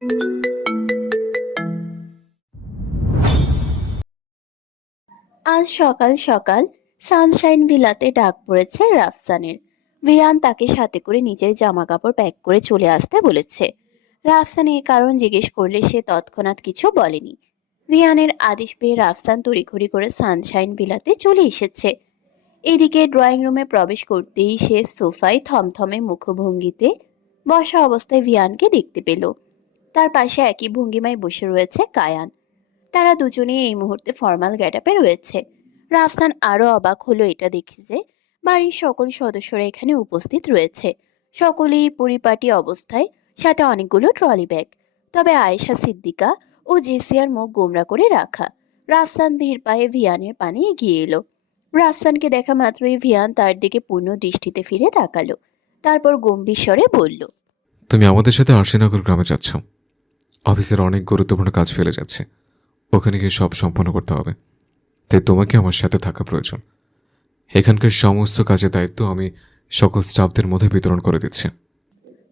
আজ সকাল সকাল সানশাইন ভিলাতে ডাক পড়েছে রাফসানের। ভিয়ান তাকে সাথে করে নিজের জামা কাপড় প্যাক করে চলে আসতে বলেছে। রাফসান এর কারণ জিজ্ঞেস করলে সে তৎক্ষণাৎ কিছু বলেনি। ভিয়ানের আদেশ পেয়ে রাফসান তড়িঘড়ি করে সানশাইন ভিলাতে চলে এসেছে। এদিকে ড্রয়িং রুমে প্রবেশ করতেই সে সোফায় থমথমে মুখভঙ্গিতে বসা অবস্থায় ভিয়ানকে দেখতে পেল। তার পাশে একই ভঙ্গিমায় বসে রয়েছে কায়ান। তারা দুজনেই এই মুহূর্তে ফর্মাল গেটআপে রয়েছে। রাফসান আরো অবাক হলো এটা দেখে যে বাড়ির সকল সদস্যরা এখানে উপস্থিত রয়েছে। সকলেই পরিপাটি অবস্থায়, সাথে অনেকগুলো ট্রলি ব্যাগ। তবে আয়েশা সিদ্দিকা ও জেসিয়ার মুখ গোমরা করে রাখা। রাফসান ধীর পায়ে ভিয়ানের পানে এগিয়ে এলো। রাফসানকে দেখা মাত্রই ভিয়ান তার দিকে পূর্ণ দৃষ্টিতে ফিরে তাকালো। তারপর গম্ভীর স্বরে বলল, তুমি আমাদের সাথে আরশিনগর গ্রামে যাচ্ছ। অফিসের অনেক গুরুত্বপূর্ণ কাজ ফেলে যাচ্ছে, ওখানে গিয়ে সব সম্পন্ন করতে হবে। তাই তোমাকে আমার সাথে থাকা প্রয়োজন। এখানকার সমস্ত কাজের দায়িত্ব আমি সকল স্টাফদের মধ্যে বিতরণ করে দিচ্ছি।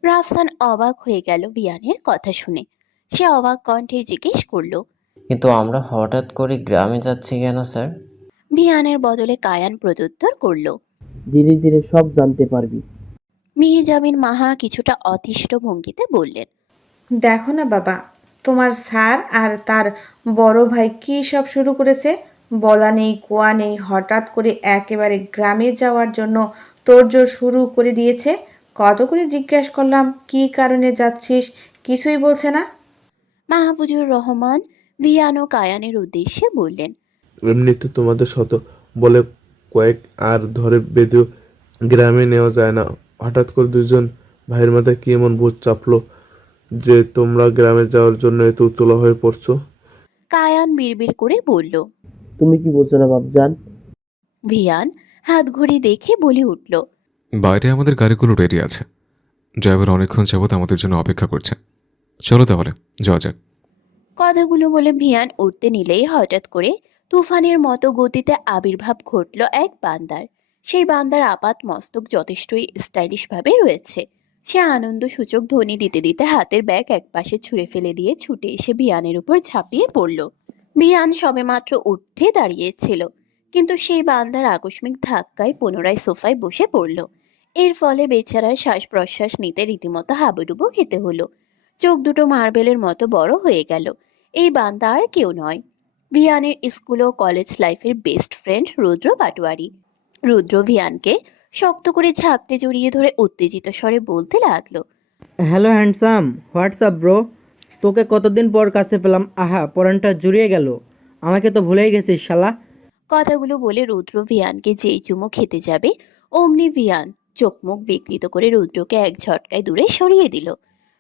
রাফসান অবাক হয়ে গেল ভিয়ানের কথা শুনে। সে অবাক কণ্ঠে জিজ্ঞেস করলো, কিন্তু আমরা হঠাৎ করে গ্রামে যাচ্ছি কেন স্যার? ভিয়ানের বদলে কায়ান প্রত্যুত্তর করল। ধীরে ধীরে সব জানতে পারবি। মিহিজাবিন মাহা কিছুটা অতিষ্ঠ ভঙ্গিতে বললেন, দেখো না বাবা, তোমার স্যার আর তার বড় ভাই কী সব শুরু করেছে। বলা নেই কোয়া নেই, হঠাৎ করে একেবারে গ্রামে যাওয়ার জন্য তোড়জোড় শুরু করে দিয়েছে। কত করে জিজ্ঞেস করলাম কী কারণে যাচ্ছিস, কিছুই বলছে না। মাহফুজুর রহমান ভিয়ান ও কায়ানের উদ্দেশ্যে বললেন, এমনিতে তোমাদের শত বলে কয়েক আর ধরে বেঁধেও গ্রামে নেওয়া যায় না। হঠাৎ করে দুজন ভাইয়ের মাথায় কি এমন ভূত চাপলো যে তোমরা গ্রামে যাওয়ার জন্য এত উতলা হয়ে পড়ছো? কায়ান বিড়বিড় করে বলল। তুমি কি বলছো না বাপজান? ভিয়ান হাত ঘড়ি দেখে বলে উঠল, বাইরে আমাদের গাড়িগুলো রেডি আছে। ড্রাইভার অনেকক্ষণ যাবত আমাদের জন্য অপেক্ষা করছে। চলো তাহলে যাওয়া যাক। কথাগুলো বলে ভিয়ান উঠতে নিলেই হঠাৎ করে তুফানের মতো গতিতে আবির্ভাব ঘটল এক বান্দার। সেই বান্দার আপাত মস্তক যথেষ্টই স্টাইলিশ ভাবে রয়েছে। সে আনন্দ সূচক ধ্বনি দিতে দিতে হাতের ব্যাগ একপাশে ছুঁড়ে ফেলে দিয়ে ছুটে এসে ভিয়ানের উপর ঝাঁপিয়ে পড়ল। ভিয়ান সবেমাত্র উঠে দাঁড়িয়েছিল, কিন্তু সেই বান্দার আকস্মিক ধাক্কায় পুনরায় সোফায় বসে পড়ল। এর ফলে বেচারার শ্বাস প্রশ্বাস নিতে রীতিমতো হাবুডুবু খেতে হলো। চোখ দুটো মার্বেলের মতো বড় হয়ে গেল। এই বান্দা আর কেউ নয়, ভিয়ানের স্কুল ও কলেজ লাইফের বেস্ট ফ্রেন্ড রুদ্র পাটোয়ারি। রুদ্র ভিয়ানকে শক্ত করে ঝাপটে জড়িয়ে ধরে উত্তেজিত স্বরে বলতে লাগলো, হ্যালো হ্যান্ডসাম, হোয়াটসঅ্যাপ ব্রো? তোকে কতদিন পর কাছে পেলাম, আহা পরানটা জুড়িয়ে গেল। আমাকে তো ভুলেই গেছিস শালা। কথাগুলো বলে রুদ্র ভিয়ানকে যেই চুমো খেতে যাবে অমনি ভিয়ান চোখ মুখ বিকৃত করে রুদ্রকে এক ঝটকায় দূরে সরিয়ে দিল।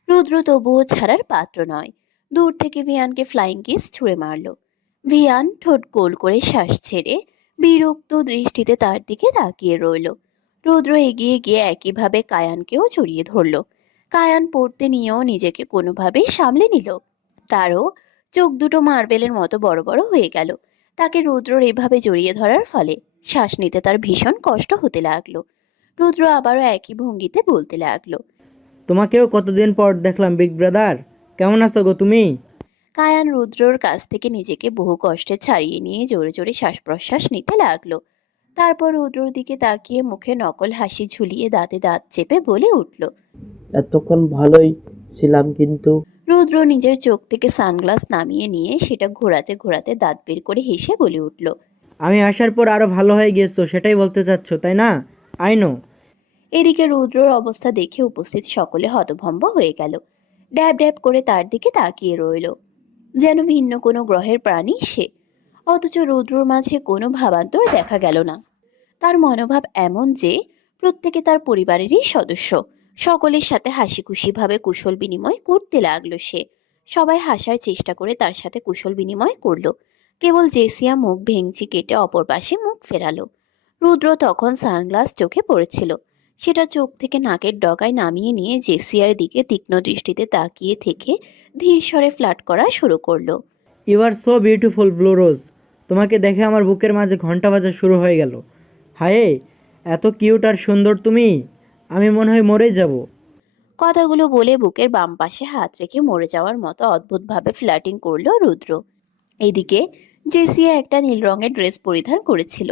রুদ্র তবুও ছাড়ার পাত্র নয়। দূর থেকে ভিয়ানকে ফ্লাইং কিস ছুঁড়ে মারল। ভিয়ান ঠোঁট গোল করে শ্বাস ছেড়ে বিরক্ত দৃষ্টিতে তার দিকে তাকিয়ে রইল। রুদ্র এগিয়ে গিয়ে একইভাবে কায়ানকেও জড়িয়ে ধরল। কায়ান পড়তে নিয়েও নিজেকে কোনোভাবেই সামলে নিল। তারও চোখ দুটো মার্বেলের মতো বড় বড় হয়ে গেল। তাকে রুদ্রর এভাবে জড়িয়ে ধরার ফলে শ্বাস নিতে তার ভীষণ কষ্ট হতে লাগলো। রুদ্র আবারও একই ভঙ্গিতে বলতে লাগলো, তোমাকেও কতদিন পর দেখলাম বিগ ব্রাদার। কেমন আছো গো তুমি? কায়ান রুদ্রর কাছ থেকে নিজেকে বহু কষ্টে ছাড়িয়ে নিয়ে জোরে জোরে শ্বাস প্রশ্বাস নিতে লাগলো। তারপর রুদ্রর দিকে তাকিয়ে মুখে নকল হাসি ঝুলিয়ে দাঁতে দাঁত চেপে বলে উঠল। এতক্ষণ ভালোই ছিলাম কিন্তু। রুদ্র নিজের চোখ থেকে সানগ্লাস নামিয়ে নিয়ে সেটা ঘোরাতে ঘোরাতে দাঁত বের করে হেসে বলে উঠল, আমি আসার পর আরো ভালো হয়ে গেছো, সেটাই বলতে চাচ্ছ তাই না? I know. এদিকে রুদ্রর অবস্থা দেখে উপস্থিত সকলে হতভম্ব হয়ে গেল। ড্যাব ড্যাব করে তার দিকে তাকিয়ে রইল, যেন ভিন্ন কোনো গ্রহের প্রাণী সে। অথচ রুদ্রর মাঝে কোনো ভাবান্তর দেখা গেল না। তার মনোভাব এমন যে প্রত্যেকে তার পরিবারেরই সদস্য। সকলের সাথে হাসি খুশিভাবে কুশল বিনিময় করতে লাগলো সে। সবাই হাসার চেষ্টা করে তার সাথে কুশল বিনিময় করলো। কেবল জেসিয়া মুখ ভেঙচি কেটে অপর পাশে মুখ ফেরালো। রুদ্র তখন সানগ্লাস চোখে পড়েছিল। সেটা চোখ থেকে নাকের ডগায় নামিয়ে নিয়ে জেসিয়ার দিকে তীক্ষ্ণ দৃষ্টিতে তাকিয়ে থেকে ধীর স্বরে ফ্লার্ট করা শুরু করলো। You are so beautiful blue rose. তোমাকে দেখে আমার বুকের মাঝে ঘন্টা বাজা শুরু হয়ে গেল। হায়, এত কিউট আর সুন্দর তুমি, আমি মনে হয় মরেই যাব। কথাগুলো বলে বুকের বাম পাশে হাত রেখে মরে যাওয়ার মতো অদ্ভুতভাবে ফ্ল্যাটিং করলো রুদ্র। এদিকে জেসিয়া একটা নীল রঙের ড্রেস পরিধান করেছিল,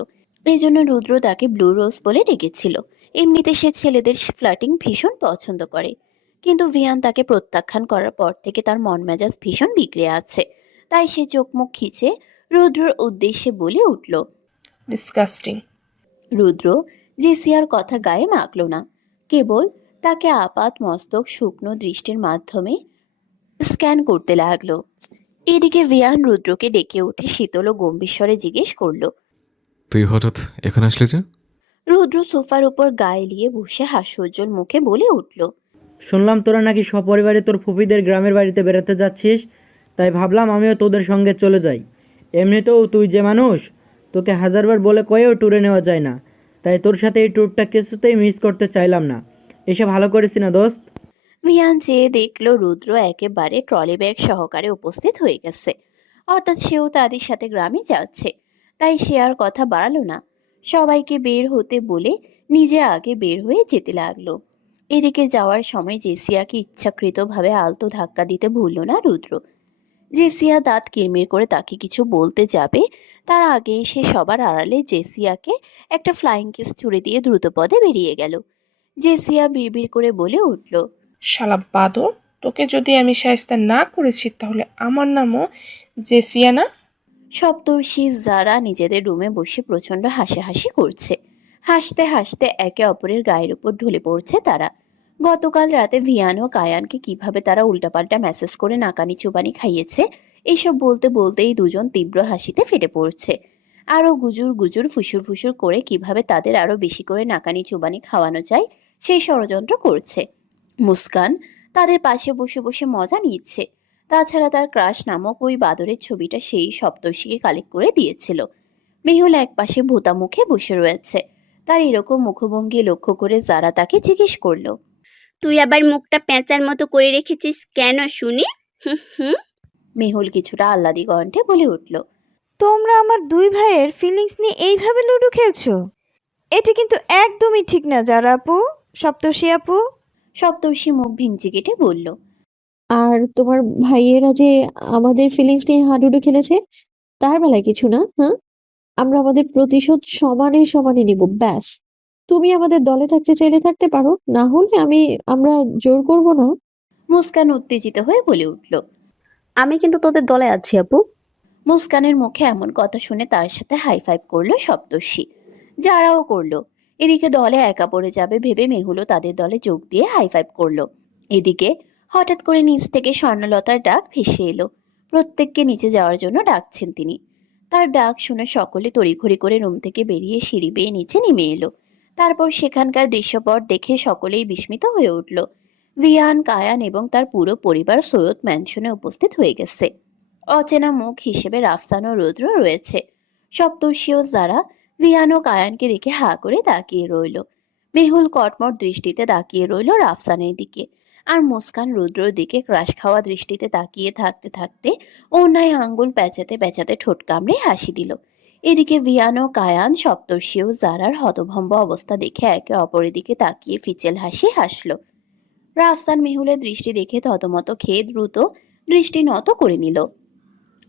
এই জন্য রুদ্র তাকে ব্লু রোজ বলে ডেকেছিল। এমনিতে সে ছেলেদের ফ্ল্যাটিং ভীষণ পছন্দ করে, কিন্তু ভিয়ান তাকে প্রত্যাখ্যান করার পর থেকে তার মন মেজাজ ভীষণ বিগড়ে আছে। তাই সে চোখ মুখ খিচে রুদ্রর উদ্দেশ্যে বলে উঠল। ডিসকাস্টিং। রুদ্র জেসিয়ার কথা গায়ে মাখল না, কেবল তাকে আপাত মস্তক শুকনো দৃষ্টির মাধ্যমে স্ক্যান করতে লাগলো। এদিকে ভিয়ান রুদ্রকে ডেকে উঠে শীতল ও গম্ভীর স্বরে জিজ্ঞেস করলো। তুই হঠাৎ এখানে আসলে যে? রুদ্র সোফার উপর গায়ে লিয়ে বসে হাস্যোজ্জ্বল মুখে বলে উঠল। শুনলাম তোরা নাকি সপরিবারে তোর ফুপিদের গ্রামের বাড়িতে বেড়াতে যাচ্ছিস, তাই ভাবলাম আমিও তোদের সঙ্গে চলে যাই। এমনিতেও তুই যে মানুষ, তোকে হাজারবার বলে কয়েও ট্যুরে নেওয়া যায় না, তাই তোর সাথে এই ট্যুরটা কিছুতেই মিস করতে চাইলাম না। এসে ভালো করেছি না দোস্ত? ভিয়ান চেয়ে দেখলো রুদ্র একেবারে ট্রলি ব্যাগ সহকারে উপস্থিত হয়ে গেছে, অর্থাৎ সেও তাদের সাথে গ্রামে যাচ্ছে। তাই সে আর কথা বাড়ালো না, সবাইকে বের হতে বলে নিজে আগে বের হয়ে যেতে লাগলো। এদিকে যাওয়ার সময় জেসিয়াকে ইচ্ছাকৃতভাবে আলতো ধাক্কা দিতে ভুলল না রুদ্র। জেসিয়া দাঁত কিরমির করে তাকে কিছু বলতে যাবে, তার আগেই সে সবার আড়ালে জেসিয়াকে একটা ফ্লাইং কিস ছুড়ে দিয়ে দ্রুতপদে বেরিয়ে গেল। জেসিয়া বিড়বিড় করে বলে উঠল। শালা বাদর, তোকে যদি আমি শায়েস্তা না করেছি তাহলে আমার নামও জেসিয়া না। সপ্তর্ষি যারা নিজেদের রুমে বসে প্রচন্ড হাসাহাসি করছে। হাসতে হাসতে একে অপরের গায়ের উপর ঢলে পড়ছে তারা। গতকাল রাতে ভিয়ান ও কায়ানকে কিভাবে তারা উল্টাপাল্টা মেসেজ করে নাকানি চুবানি খাইয়েছে, এইসব বলতে বলতেই দুজন তীব্র হাসিতে ফেটে পড়ছে। আরও গুজুর গুজুর ফুসুর ফুসুর করে কিভাবে তাদের আরো বেশি করে নাকানি চুবানি খাওয়ানো যায় সেই ষড়যন্ত্র করছে। মুস্কান তাদের পাশে বসে বসে মজা নিচ্ছে। তাছাড়া তার ক্রাশ নামক ওই বাদরের ছবিটা সেই সপ্তর্ষিকে কালেক্ট করে দিয়েছিল। মেহুল একপাশে ভোতা মুখে বসে রয়েছে। তার এরকম মুখভঙ্গি লক্ষ্য করে যারা তাকে জিজ্ঞেস করলো। তুই আবার মুখটা পেঁচার মতো করে রেখেছিস কেন শুনি? হুম হুম। মেহুল কিছুটা আহ্লাদি কণ্ঠে বলে উঠল। তোমরা আমার দুই ভাইয়ের ফিলিংস নিয়ে এইভাবে লুডো খেলছো? এটা কিন্তু একদমই ঠিক না যারা আপু, সপ্তর্ষি আপু। সপ্তর্ষি মুখ ভেঙচি কেটে বলল। আর তোমার ভাইয়েরা যে আমাদের ফিলিংস নিয়ে হাডুডু খেলেছে, তার বেলায় কিছু না। হ্যাঁ, আমরা আমাদের প্রতিশোধ সমানে সমানে নিব, ব্যাস। তুমি আমাদের দলে থাকতে চাইলে থাকতে পারো, না হলে আমরা জোর করব না। মুস্কান উত্তেজিত হয়ে বলে উঠল। আমি কিন্তু তোদের দলে আছি আপু। মুস্কানের মুখে এমন কথা শুনে তার সাথে হাই ফাইভ করলো সপ্তর্ষি। যারাও করলো। এদিকে দলে একা পড়ে যাবে ভেবে মেহুলও তাদের দলে যোগ দিয়ে হাই ফাইভ করলো। এদিকে হঠাৎ করে নিচ থেকে স্বর্ণলতার ডাক ভেসে এলো। প্রত্যেককে নিচে যাওয়ার জন্য ডাকছেন তিনি। তার ডাক শুনে সকলে তড়িঘড়ি করে রুম থেকে বেরিয়ে সিঁড়ি বেয়ে নিচে নেমে এলো। তারপর সেখানকার দৃশ্যপট দেখে সকলেই বিস্মিত হয়ে উঠল। ভিয়ান, কায়ান এবং তার পুরো পরিবার সৈয়দ ম্যানশনে উপস্থিত হয়ে গেছে। অচেনা মুখ হিসেবে রাফসান ও রুদ্র রয়েছে। সপ্তর্ষিও যারা ভিয়ান ও কায়ানকে দেখে হা করে তাকিয়ে রইল। মেহুল কটমট দৃষ্টিতে তাকিয়ে রইল রাফসানের দিকে, আর মুস্কান রুদ্রর দিকে ক্রাশ খাওয়া দৃষ্টিতে তাকিয়ে থাকতে থাকতে অন্যায় আঙ্গুল পেঁচাতে পেঁচাতে ঠোঁট কামড়ে হাসি দিল। এদিকে ভিয়ান ও কায়ান সপ্তর্ষিও যারার হতভম্ব অবস্থা দেখে একে অপরের দিকে তাকিয়ে ফিচেল হাসি হাসল। রাফসান মেহুলের দৃষ্টি দেখে থতমত খেয়ে দ্রুত দৃষ্টি নত করে নিল।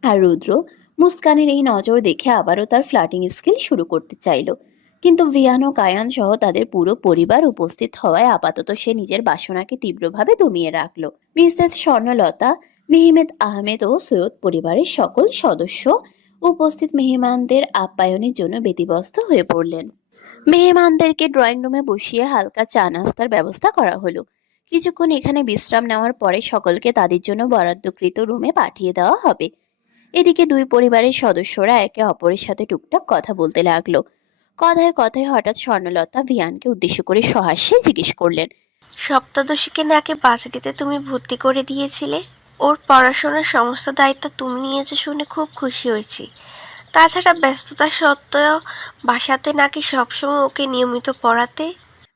আর রুদ্র মুস্কানের এই নজর দেখে আবারও তার ফ্লার্টিং স্কিল শুরু করতে চাইল, কিন্তু ভিয়ান ও কায়ান সহ তাদের পুরো পরিবার উপস্থিত হওয়ায় আপাতত সে নিজের বাসনাকে তীব্রভাবে দমিয়ে রাখল। মিসেস স্বর্ণলতা, মেহমেদ আহমেদ ও সৈয়দ পরিবারের সকল সদস্য উপস্থিত মেহমানদের আপ্যায়নের জন্য ব্যতিব্যস্ত হয়ে পড়লেন। মেহমানদেরকে ড্রয়িং রুমে বসিয়ে হালকা চা নাস্তার ব্যবস্থা করা হলো। কিছুক্ষণ এখানে বিশ্রাম নেওয়ার পরে সকলকে তাদের জন্য বরাদ্দকৃত রুমে পাঠিয়ে দেওয়া হবে। এদিকে দুই পরিবারের সদস্যরা একে অপরের সাথে টুকটাক কথা বলতে লাগলো। কথায় কথায় হঠাৎ স্বর্ণলতা ভিয়ানকে উদ্দেশ্য করে সহাস্যে জিজ্ঞেস করলেন। সপ্তদশীকে নাকি ভার্সিটিতে তুমি ভর্তি করে দিয়েছিলে? ওর পড়াশোনার সমস্ত দায়িত্ব তুমি নিয়েছো শুনে খুব খুশি হয়েছি। তাছাড়া ব্যস্ততা সত্ত্বেও বাসাতে নাকি সবসময় ওকে নিয়মিত পড়াতে।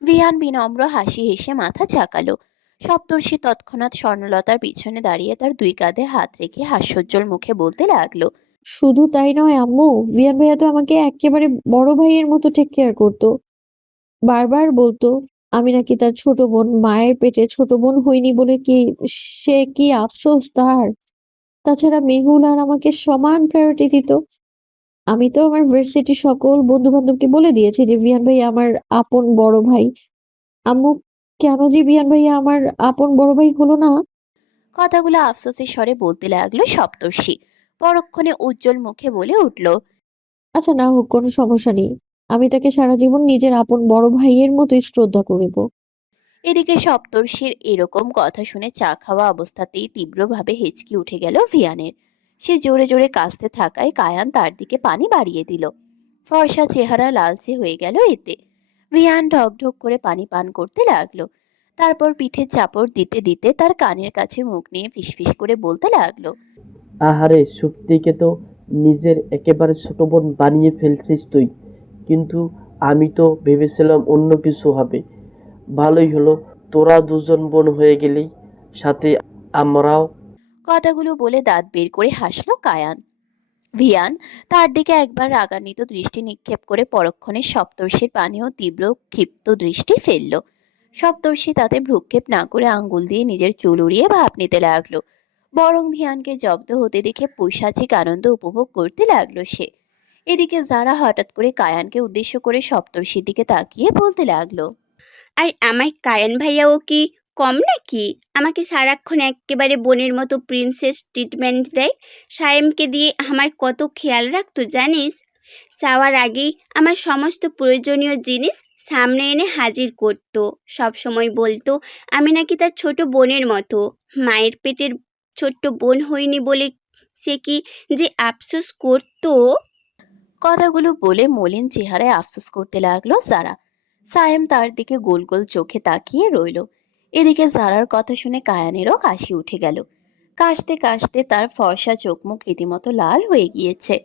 ভিয়ান বিনম্র হাসি হেসে মাথা ঝাঁকালো। সপ্তর্ষি তৎক্ষণাৎ স্বর্ণলতার পিছনে দাঁড়িয়ে তার দুই কাঁধে হাত রেখে হাস্যোজ্জ্বল মুখে বলতে লাগলো। শুধু তাই নয় আম্মু, বিয়ান ভাইয়া তো আমাকে একেবারে বড় ভাইয়ের মতো টেক কেয়ার করতো। বারবার বলতো আমি নাকি তার ছোট বোন, মায়ের পেটে ছোট বোন হইনি বলে কি সে কি আফসোস তার? তাছাড়া মেহুল আর আমাকে সমান প্রায়োরিটি দিত। আমি তো আমার ভার্সিটির সকল বন্ধু-বান্ধবকে বলে দিয়েছি যে বিহান ভাই আমার আপন বড় ভাই। আম্মু, কেন যে বিহান ভাইয়া আমার আপন বড় ভাই হলো না? কথাগুলো আফসোসের স্বরে বলতে লাগলো সপ্তর্ষি। পরক্ষণে উজ্জ্বল মুখে বলে উঠল, আচ্ছা না হোক, কোনো সমস্যা নেই। আমি তাকে সারা জীবন নিজের আপন বড় ভাইয়ের মতোই শ্রদ্ধা করিব। এদিকে সপ্তর্ষির এরকম কথা শুনে চা খাওয়া অবস্থাতেই তীব্রভাবে হেঁচকি উঠে গেল ভিয়ানের। সে জোরে জোরে কাশতে থাকায় কায়ান তার দিকে পানি বাড়িয়ে দিল। ফর্সা চেহারা লালচে হয়ে গেল এতে। ভিয়ান ঢক ঢক করে পানি পান করতে লাগলো। তারপর পিঠে চাপড় দিতে দিতে তার কানের কাছে মুখ নিয়ে ফিসফিস করে বলতে লাগলো, আহারে, শক্তিকে তো নিজের একেবারে ছোট বোন বানিয়ে ফেলছিস তুই। কিন্তু আমি তো ভেবেছিলাম অন্য কিছু হবে। ভালোই হলো, তোরা দুজন বোন হয়ে গেলি, সাথে আমরাও। কথাগুলো বলে দাঁত বের করে হাসলো কায়ান। ভিয়ান তার দিকে একবার রাগান্বিত দৃষ্টি নিক্ষেপ করে পরক্ষণে সপ্তর্ষির পানেও তীব্র ক্ষিপ্ত দৃষ্টি ফেলল। সপ্তর্ষি তাতে ভ্রুক্ষেপ না করে আঙ্গুল দিয়ে নিজের চুল উড়িয়ে ভাপ নিতে লাগলো। বরং ভিয়ানকে জব্দ হতে দেখে পৈশাচিক আনন্দ উপভোগ করতে লাগলো সে। এদিকে যারা হঠাৎ করে কায়ানকে উদ্দেশ্য করে সপ্তর্ষির দিকে তাকিয়ে বলতে লাগলো, আর আমার কায়ান ভাইয়াও কি কম নাকি? আমাকে সারাক্ষণ একেবারে বোনের মতো প্রিন্সেস ট্রিটমেন্ট দেয়। সায়েমকে দিয়ে আমার কত খেয়াল রাখতো জানিস? চাওয়ার আগেই আমার সমস্ত প্রয়োজনীয় জিনিস সামনে এনে হাজির করতো। সব সময় বলতো আমি নাকি তার ছোট বোনের মতো। মায়ের পেটের ছোট্ট বোন হইনি বলে সে কি যে আফসোস করতো। কথাগুলো বলে মলিন চেহারায় আফসোস করতে লাগলো যারা। সায়েম তার দিকে গোল গোল চোখে তাকিয়ে রইল। এদিকে জারার কথা শুনে কায়ানেরও কাশি উঠে গেল। কাশতে কাশতে তার ফর্সা চোখ মুখ রীতিমতো লাল হয়ে গিয়েছে।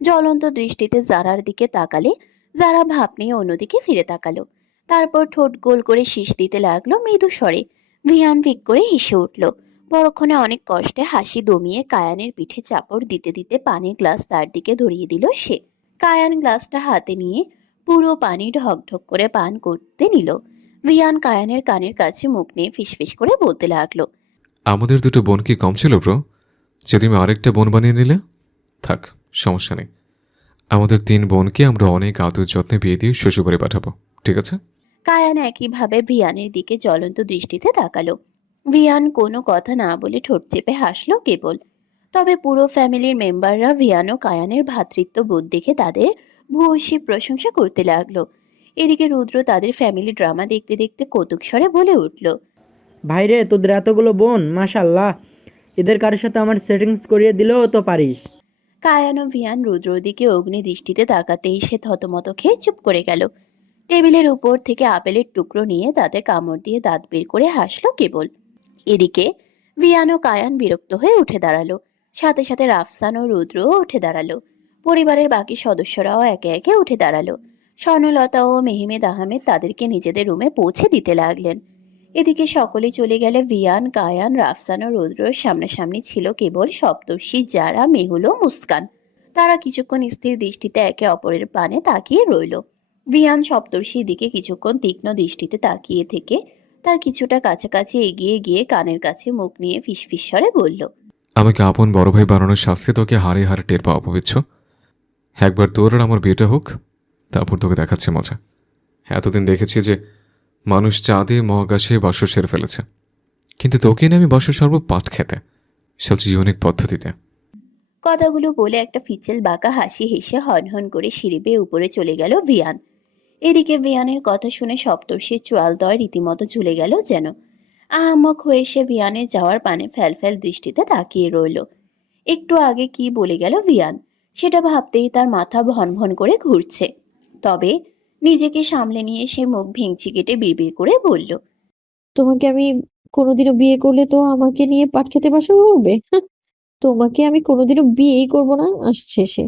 জ্বলন্ত দৃষ্টিতে জারার দিকে তাকালে যারা ভাব নিয়ে অন্যদিকে ফিরে তাকালো। তারপর ঠোঁট গোল করে শীষ দিতে লাগলো মৃদু স্বরে। ভিয়ান ভিক করে হেসে উঠল। পরক্ষণে অনেক কষ্টে হাসি দমিয়ে কায়ানের পিঠে চাপড় দিতে দিতে পানির গ্লাস তার দিকে ধরিয়ে দিল সে। কায়ান গ্লাসটা হাতে নিয়ে পুরো পানি ঢকঢক করে পান করতে নিল। ভিয়ান কায়ানের কানের কাছে মুখ নিয়ে ফিসফিস করে বলতে লাগলো, আমাদের দুটো বোন কি কম ছিল ব্রো, যে তুমি আরেকটা বোন বানিয়ে নিলে? থাক, সমস্যা নেই। আমাদের 3 বোনকে আমরা অনেক আদর যত্নে বিয়ে দিয়ে শ্বশুরবাড়ি পাঠাবো, ঠিক আছে? কায়ান একইভাবে ভিয়ানের দিকে জ্বলন্ত দৃষ্টিতে তাকালো। ভিয়ান কোনো কথা না বলে ঠোঁট চেপে হাসলো কেবল। তবে পুরো ফ্যামিলির মেম্বাররা ভিয়ান ও কায়ানের ভ্রাতৃত্ব বোধ দেখে তাদের ভূয়সী প্রশংসা করতে লাগলো। এদিকে রুদ্র তাদের ফ্যামিলি ড্রামা দেখতে দেখতে কৌতুক স্বরে বলে উঠল, ভাইরে, তোদের এতগুলো বোন, মাশাল্লাহ। এদের কারোর সাথে আমার সেটিংস করিয়ে দিলেও তো পারিস। কায়ান ও ভিয়ান রুদ্রর দিকে অগ্নি দৃষ্টিতে তাকাতেই সে থতমত খেয়ে চুপ করে গেল। টেবিলের উপর থেকে আপেলের টুকরো নিয়ে তাতে কামড় দিয়ে দাঁত বের করে হাসলো কেবল। এদিকে ভিয়ান ও কায়ান বিরক্ত হয়ে উঠে দাঁড়ালো। সাথে সাথে রাফসান ও রুদ্রও উঠে দাঁড়ালো। পরিবারের বাকি সদস্যরাও একে একে উঠে দাঁড়ালো। স্বর্ণলতা ও মেহমেদ আহমেদ তাদেরকে নিজেদের রুমে পৌঁছে দিতে লাগলেন। এদিকে সকলে চলে গেলে ভিয়ান, কায়ান, রাফসান ও রুদ্রর সামনাসামনি ছিল কেবল সপ্তর্ষি, যারা, মেহুল ও মুস্কান। তারা কিছুক্ষণ স্থির দৃষ্টিতে একে অপরের পানে তাকিয়ে রইল। ভিয়ান সপ্তর্ষির দিকে কিছুক্ষণ তীক্ষ্ণ দৃষ্টিতে তাকিয়ে থেকে তার কিছুটা কাছাকাছি এগিয়ে গিয়ে কানের কাছে মুখ নিয়ে ফিসফিস স্বরে বলল, আমাকে আপন বড় ভাই বানানোর শাস্তি তোকে হারে হারে টের পাওয়া বুঝছ? একবার তোর আর আমার বিয়েটা হোক, তারপর তোকে দেখাচ্ছে মজা। এতদিন দেখেছি যে মানুষ চাঁদে মহাকাশে বাসর সেরে ফেলেছে, কিন্তু তোকে নিয়ে আমি বাসর সর্ব পাট খেতে, সবচেয়ে ইউনিক পদ্ধতিতে। কথাগুলো বলে একটা ফিচেল বাঁকা হাসি হেসে হনহন করে সিঁড়ি বেয়ে উপরে চলে গেল ভিয়ান। এদিকে ভিয়ানের কথা শুনে সপ্তর্ষির চোয়ালদয় রীতিমতো ঝুলে গেল যেন। আহাম্মক হয়ে সে ভিয়ানের যাওয়ার পানে ফ্যালফ্যাল দৃষ্টিতে তাকিয়ে রইল। একটু আগে কি বলে গেল ভিয়ান, সেটা ভাবতেই তার মাথা ভনভন করে ঘুরছে। তবে নিজেকে সামলে নিয়ে সে মুখ ভেঙচি কেটে বিড়বিড় করে বলল, তোমাকে আমি কোনোদিনও বিয়ে করলে তো আমাকে নিয়ে পাট খেতে বাসর করবে? হাহ, তোমাকে আমি কোনোদিনও বিয়েই করব না আসছে সে।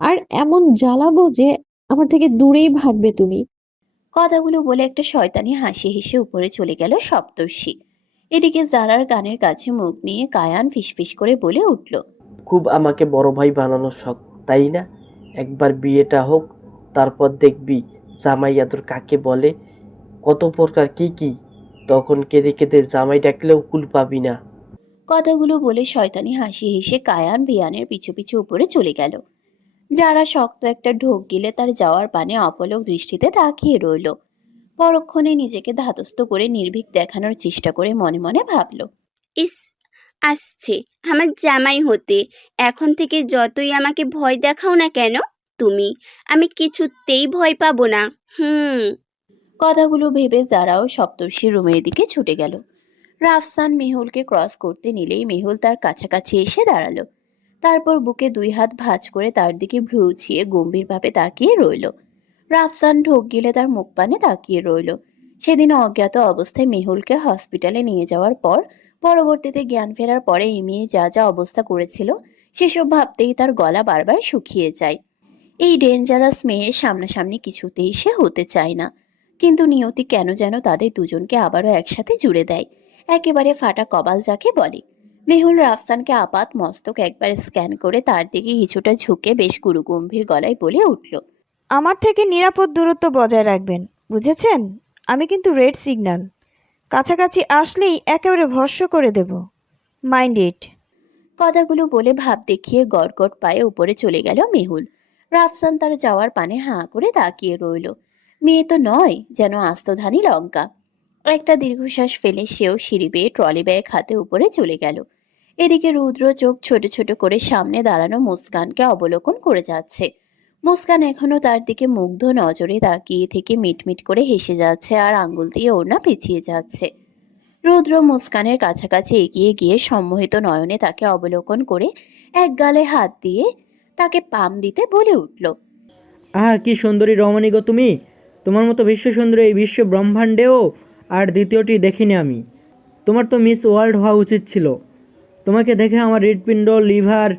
আর এমন জ্বালাবো যে আমার থেকে দূরেই ভাগবে তুমি। কথাগুলো বলে একটা শয়তানি হাসি হেসে উপরে চলে গেল সপ্তর্ষি। এদিকে জারার কানের কাছে মুখ নিয়ে কায়ান ফিসফিস করে বলে উঠল, খুব আমাকে বড় ভাই বানানোর শখ, তাই না? একবার বিয়েটা হোক, তারপর দেখবি জামাই আদর কাকে বলে। কত প্রকার কি কি, তখন কেঁদে কেঁদে জামাই ডাকলেও কুল পাবি না। কথাগুলো বলে শয়তানি হাসি হেসে কায়ান ভিয়ানের পিছু পিছু উপরে চলে গেল। যারা শক্ত একটা ঢোক গিলে তার যাওয়ার পানে অপলক দৃষ্টিতে তাকিয়ে রইল। পরক্ষণে নিজেকে ধাতস্থ করে নির্ভীক দেখানোর চেষ্টা করে মনে মনে ভাবল, ইস, আসছে আমার জামাই হতে। এখন থেকে যতই আমাকে ভয় দেখাও না কেন তুমি, আমি কিছুতেই ভয় পাবো না। কথাগুলো ভেবে যারাও সপ্তর্ষি রুমের দিকে ছুটে গেল। রাফসান মেহুলকে ক্রস করতে নিলেই মেহুল তার কাছাকাছি এসে দাঁড়ালো। তারপর বুকে 2 হাত ভাঁজ করে তার দিকে ভ্রু উঁচিয়ে গম্ভীরভাবে তাকিয়ে রইল। রাফসান ঢোক গিলে তার মুখ পানে তাকিয়ে রইল। সেদিন অজ্ঞাত অবস্থায় মেহুলকে হসপিটালে নিয়ে যাওয়ার পর পরবর্তীতে জ্ঞান ফেরার পরে এই মেয়ে যা যা অবস্থা করেছিল সেসব ভাবতেই তার গলা বারবার শুকিয়ে যায়। এই ডেঞ্জারাস মেয়ের সামনাসামনি কিছুতেই সে হতে চায় না, কিন্তু নিয়তি কেন যেন তাদের দুজনকে আবারও একসাথে জুড়ে দেয়। একেবারে ফাটা কপাল যাকে বলে। মেহুল রাফসানকে আপাত মস্তক একবার স্ক্যান করে তার দিকে কিছুটা ঝুঁকে বেশ গুরুগম্ভীর গলায় বলে উঠল, আমার থেকে নিরাপদ দূরত্ব বজায় রাখবেন, বুঝেছেন? আমি কিন্তু রেড সিগন্যাল, কাছাকাছি আসলেই একেবারে ভস্ম করে দেব, মাইন্ড ইট। কথাগুলো বলে ভাব দেখিয়ে গটগট পায়ে উপরে চলে গেল মেহুল। রাফসান তার যাওয়ার পানে হাঁ করে তাকিয়ে রইল। মেয়ে তো নয়, যেন আস্ত ধানি লঙ্কা। একটা দীর্ঘশ্বাস ফেলে সেও সিঁড়ি বেয়ে ট্রলি ব্যাগ হাতে উপরে চলে গেল। এদিকে রুদ্র চোখ ছোট ছোট করে সামনে দাঁড়ানো মুস্কানকে অবলোকন করে যাচ্ছে। মুস্কান এখনো তার দিকে মুগ্ধ নজরে তাকিয়ে থেকে মিটমিট করে হেসে যাচ্ছে আর আঙ্গুল দিয়ে ওড়না পেঁচিয়ে যাচ্ছে। রুদ্র মুস্কানের কাছাকাছি এগিয়ে গিয়ে সম্মোহিত নয়নে তাকে অবলোকন করে এক গালে হাত দিয়ে তাকে পাম দিতে বলে উঠল, আহা, কি সুন্দরী রমণী গো তুমি! তোমার মতো বিশ্ব সুন্দরী এই বিশ্ব ব্রহ্মাণ্ডেও আর দ্বিতীয়টি দেখিনি আমি। তোমার তো মিস ওয়ার্ল্ড হওয়া উচিত ছিল। তোমাকে দেখে আমার হৃৎপিণ্ড, লিভার,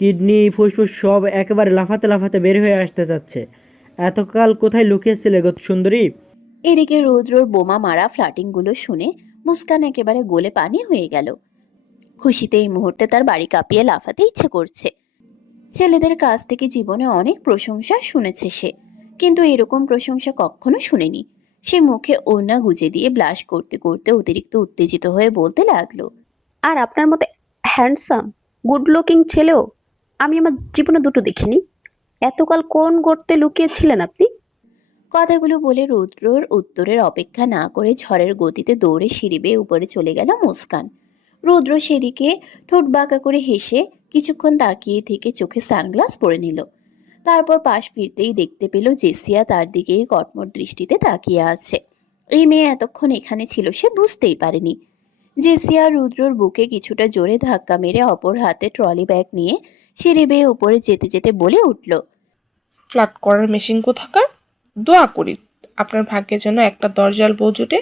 কিডনি, ফুসফুস সব একেবারে লাফাতে লাফাতে বের হয়ে আসতে চাচ্ছে। এতকাল কোথায় লুকিয়েছিলে গো সুন্দরী? এদিকে রুদ্রর বোমা মারা ফ্লাটিংগুলো শুনে মুস্কান একেবারে গোলে পানি হয়ে গেল। খুশিতে এই মুহূর্তে তার বাড়ি কাঁপিয়ে লাফাতে ইচ্ছে করছে। ছেলেদের কাছ থেকে জীবনে অনেক প্রশংসা শুনেছে সে, কিন্তু এরকম প্রশংসা কখনো শুনেনি। সে মুখে ওড়না গুজে দিয়ে ব্লাশ করতে করতে অতিরিক্ত উত্তেজিত হয়ে বলতে লাগলো, আর আপনার মতো হ্যান্ডসাম গুড লুকিং ছেলেও আমি আমার জীবনে দুটো দেখিনি। এতকাল কোন গর্তে লুকিয়েছিলেন আপনি? কথাগুলো বলে রুদ্রর উত্তরের অপেক্ষা না করে ঝড়ের গতিতে দৌড়ে সিঁড়ি বেয়ে উপরে চলে গেল মুস্কান। রুদ্র সেদিকে ঠোঁট বাঁকা করে হেসে কিছুক্ষণ তাকিয়ে থেকে চোখে সানগ্লাস পরে নিল। তারপর পাশ ফিরতেই দেখতে পেল জেসিয়া তার দিকে কটমট দৃষ্টিতে তাকিয়ে আছে। এই মেয়ে এতক্ষণ এখানে ছিল সে বুঝতেই পারেনি। জেসিয়া রুদ্রর বুকে কিছুটা জোরে ধাক্কা মেরে অপর হাতে ট্রলি ব্যাগ নিয়ে সিঁড়ি বেয়ে উপরে যেতে যেতে বলে উঠল, ফ্ল্যাট করার মেশিন কোথাকার! দোয়া করি আপনার ভাগ্যে যেন একটা দরজাল বউ জোটে,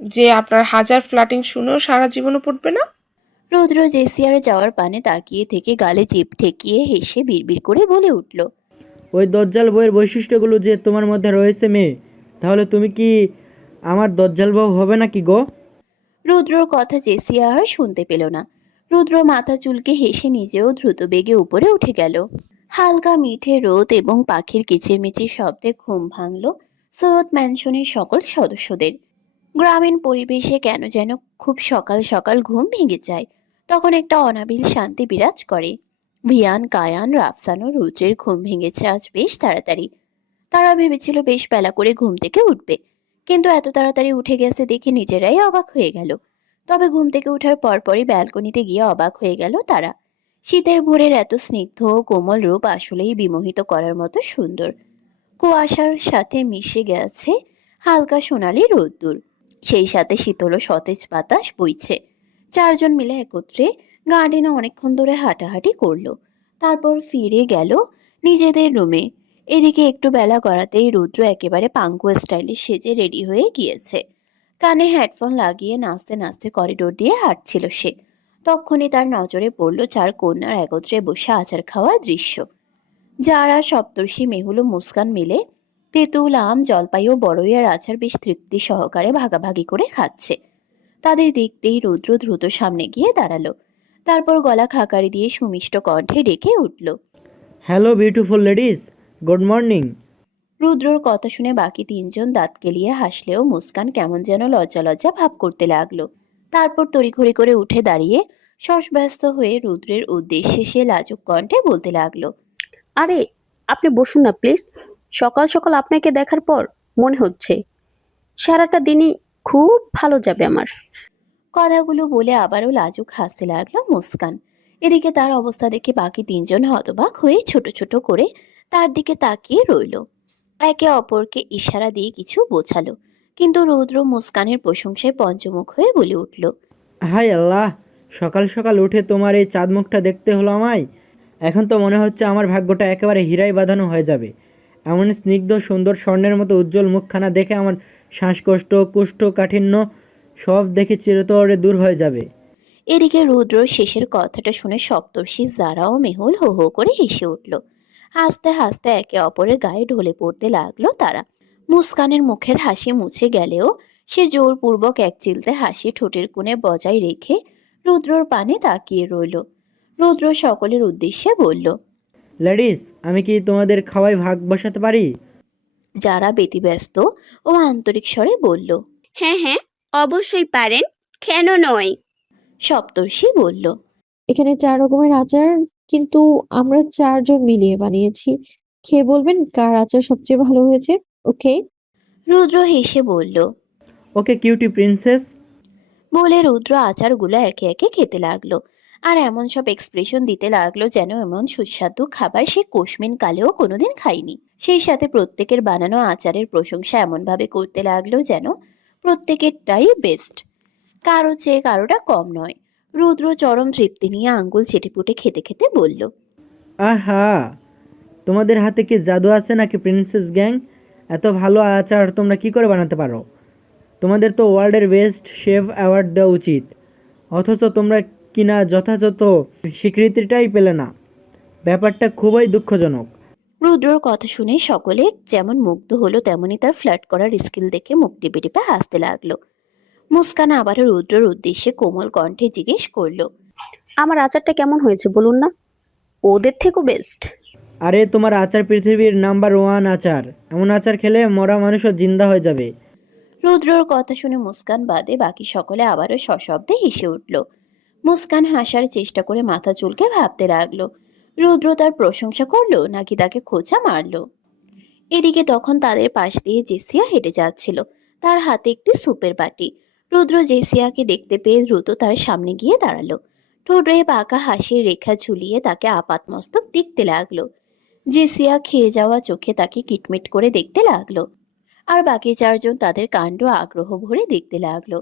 যে আপনার হাজার ফ্ল্যাটিং শুনেও সারা জীবনও পড়বে না। রুদ্র জেসিয়ার যাওয়ার পানে তাকিয়ে থেকে গালে জিভ ঠেকিয়ে হেসে বিড়বিড় করে বলে উঠল, ওই দজ্জাল বউয়ের বৈশিষ্ট্যগুলো যে তোমার মধ্যে রয়েছে মেয়ে, তাহলে তুমি কি আমার দজ্জাল বউ হবে নাকি গো? রুদ্রর কথা জেসিয়া আর শুনতে পেল না। রুদ্র মাথা চুলকে হেসে নিজেও দ্রুত বেগে উপরে উঠে গেল। হালকা মিঠে রোদ এবং পাখির কিচিরমিচির শব্দে ঘুম ভাঙল সৈয়দ ম্যানশনের সকল সদস্যদের। গ্রামীণ পরিবেশে কেন যেন খুব সকাল সকাল ঘুম ভেঙে যায়। তখন একটা অনাবিল শান্তি বিরাজ করে। ভিয়ান, কায়ান, রাফসান ও রুদ্রের ঘুম ভেঙেছে আজ বেশ তাড়াতাড়ি। তারা ভেবেছিল বেশ বেলা করে ঘুম থেকে উঠবে, কিন্তু এত তাড়াতাড়ি উঠে গেছে দেখে নিজেরাই অবাক হয়ে গেল। তবে ঘুম থেকে ওঠার পরপরই ব্যালকনিতে গিয়ে অবাক হয়ে গেল তারা। শীতের ভোরের এত স্নিগ্ধ ও কোমল রূপ আসলেই বিমোহিত করার মতো সুন্দর। কুয়াশার সাথে মিশে গেছে হালকা সোনালি রোদ্দুর, সেই সাথে শীতল ও সতেজ বাতাস বইছে। চারজন মিলে একত্রে গার্ডেনে অনেকক্ষণ ধরে হাঁটাহাঁটি করলো। তারপর ফিরে গেল নিজেদের রুমে। এদিকে একটু বেলা গড়াতেই রুদ্র একেবারে পাঙ্কু স্টাইলে সেজে রেডি হয়ে গিয়েছে। কানে হেডফোন লাগিয়ে নাচতে নাচতে করিডোর দিয়ে হাঁটছিল সে। তখনই তার নজরে পড়ল 4 কন্যার একত্রে বসে আচার খাওয়ার দৃশ্য। যারা, সপ্তর্ষি, মেহুল ও মুস্কান মিলে তেঁতুল, আম, জলপাই ও বড়ইয়ের আচার বেশ তৃপ্তি সহকারে ভাগাভাগি করে খাচ্ছে। তাদের দেখতেই রুদ্র দ্রুত সামনে গিয়ে দাঁড়ালো। তারপর গলা খাকারি দিয়ে সুমিষ্ট কণ্ঠে ডেকে উঠল, hello beautiful ladies, good morning. রুদ্রর কথা শুনে বাকি তিনজন দাঁত কেলিয়ে হাসলেও মুস্কান কেমন যেন লজ্জা লজ্জা ভাব করতে লাগলো। তারপর তড়িঘড়ি করে উঠে দাঁড়িয়ে শশব্যস্ত হয়ে রুদ্রের উদ্দেশ্যে সে লাজুক কণ্ঠে বলতে লাগলো। আরে আপনি বসুন না প্লিজ। সকাল সকাল আপনাকে দেখার পর মনে হচ্ছে সারাটা দিনই খুব ভালো যাবে আমার। কথাগুলো বলে আবারও লাজুক হাসতে লাগলো মুস্কান। এদিকে তার অবস্থা দেখে বাকি তিনজন হতবাক হয়ে ছোট ছোট করে তার দিকে তাকিয়ে রইল। একে অপরকে ইশারা দিয়ে কিছু বোঝালো, কিন্তু রুদ্র মুস্কানের প্রশংসায় পঞ্চমুখ হয়ে বলে উঠল। হাই আল্লাহ, সকাল সকাল উঠে তোমার এই চাঁদ মুখটা দেখতে হলো আমায়। এখন তো মনে হচ্ছে আমার ভাগ্যটা একেবারে হীরায় বাঁধানো হয়ে যাবে। এমন স্নিগ্ধ সুন্দর স্বর্ণের মতো উজ্জ্বল মুখখানা দেখে আমার শ্বাসকষ্ট কোষ্ঠকাঠিন্য সব দেখে চিরতরে দূর হয়ে যাবে। এদিকে রুদ্র শেষের কথাটা শুনে সপ্তর্ষি জারা ও মেহুল হো হো করে হেসে উঠল। হাসতে হাসতে একে অপরের গায়ে ঢলে পড়তে লাগলো তারা। মুস্কানের মুখের হাসি মুছে গেলেও সে জোরপূর্বক এক চিলতে হাসি ঠোঁটের কোণে বজায় রেখে রুদ্রর পানে তাকিয়ে রইল। রুদ্র সকলের উদ্দেশ্যে বলল। লেডিস, আমি কি তোমাদের খাওয়ায় ভাগ বসাতে পারি? যারা ব্যতিব্যস্ত ও আন্তরিক স্বরে বলল। হ্যাঁ হ্যাঁ, অবশ্যই পারেন, কেন নয়। সপ্তর্ষি বলল। এখানে 4 রকমের আচার, কিন্তু আমরা 4 জন মিলিয়ে বানিয়েছি। খেয়ে বলবেন কার আচার সবচেয়ে ভালো হয়েছে। ওকে? রুদ্র হেসে বলল। ওকে কিউটি প্রিন্সেস। বলে রুদ্র আচারগুলো একে একে খেতে লাগলো। আর এমন সব এক্সপ্রেশন দিতে লাগলো যেন এমন সুস্বাদু খাবার সে কোশমিন কালেও কোনোদিন খায়নি। সেই সাথে প্রত্যেকের বানানো আচারের প্রশংসা এমনভাবে করতে লাগলো যেন প্রত্যেকেরটাই বেস্ট, কারো চেয়ে কারোটা কম নয়। রুদ্র চরম তৃপ্তি নিয়ে আঙ্গুল চেটেপুটে খেতে খেতে বলল। আহা, তোমাদের হাতে কি জাদু আছে নাকি প্রিন্সেস গ্যাং? এত ভালো আচার তোমরা কি করে বানাতে পারো? তোমাদের তো ওয়ার্ল্ডের বেস্ট শেফ অ্যাওয়ার্ড দেওয়া উচিত, অথচ তোমরা কিনা যথাযথ স্বীকৃতিটাই পেলে না। ব্যাপারটা খুবই দুঃখজনক। রুদ্রর কথা শুনে সকলে যেমন মুগ্ধ হলো তেমনি তার ফ্লার্ট করার স্কিল দেখে মুখ টিপে টিপে হাসতে লাগলো। মুস্কান আবারও রুদ্রর উদ্দেশ্যে কোমল কণ্ঠে জিজ্ঞেস করলো। আমার আচারটা কেমন হয়েছে বলুন না, ওদের থেকেও বেস্ট। আরে তোমার আচার পৃথিবীর নাম্বার 1 আচার। এমন আচার খেলে মরা মানুষও জিন্দা হয়ে যাবে। রুদ্রর কথা শুনে মুস্কান বাদে বাকি সকলে আবারও সশব্দে হেসে উঠল। মুস্কান হাসার চেষ্টা করে মাথা চুলকে ভাবতে লাগলো, রুদ্র তার প্রশংসা করলো নাকি তাকে খোঁচা মারলো। এদিকে তখন তাদের পাশ দিয়ে জেসিয়া হেঁটে যাচ্ছিল, তার হাতে একটি সুপের বাটি। রুদ্র জেসিয়াকে দেখতে পেয়ে দ্রুত তার সামনে গিয়ে দাঁড়ালো। ঠোঁটে পাকা হাসির রেখা ঝুলিয়ে তাকে আপাতমস্তক দেখতে লাগলো। জেসিয়া খেয়ে যাওয়া চোখে তাকে কিটমিট করে দেখতে লাগলো। আর বাকি চারজন তাদের কাণ্ড আগ্রহ ভরে দেখতে লাগলো।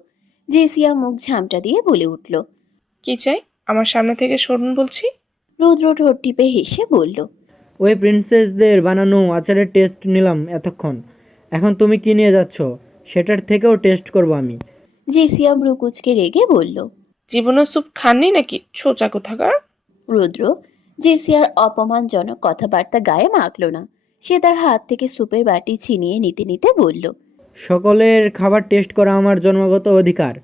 জেসিয়া মুখ ঝামটা দিয়ে বলে উঠল। কি চাই? আমার সামনে থেকে সরুন বলছি। রুদ্র ঠোঁট টিপে হেসে বলল। ওই প্রিন্সেসদের বানানো আচারের টেস্ট নিলাম এতক্ষণ, এখন তুমি কি নিয়ে যাচ্ছ সেটার থেকেও টেস্ট করব আমি। জেসিয়া ভ্রুকুচকে রেগে বলল। জীবনও স্যুপ খাননি নাকি, ছোচা কোথাকার? রুদ্র জেসিয়ার অপমানজনক কথাবার্তা গায়ে মাখল না। সে তার হাত থেকে সুপের বাটি ছিনিয়ে নিতে নিতে বলল। সকলের খাবার টেস্ট করা আমার জন্মগত অধিকার,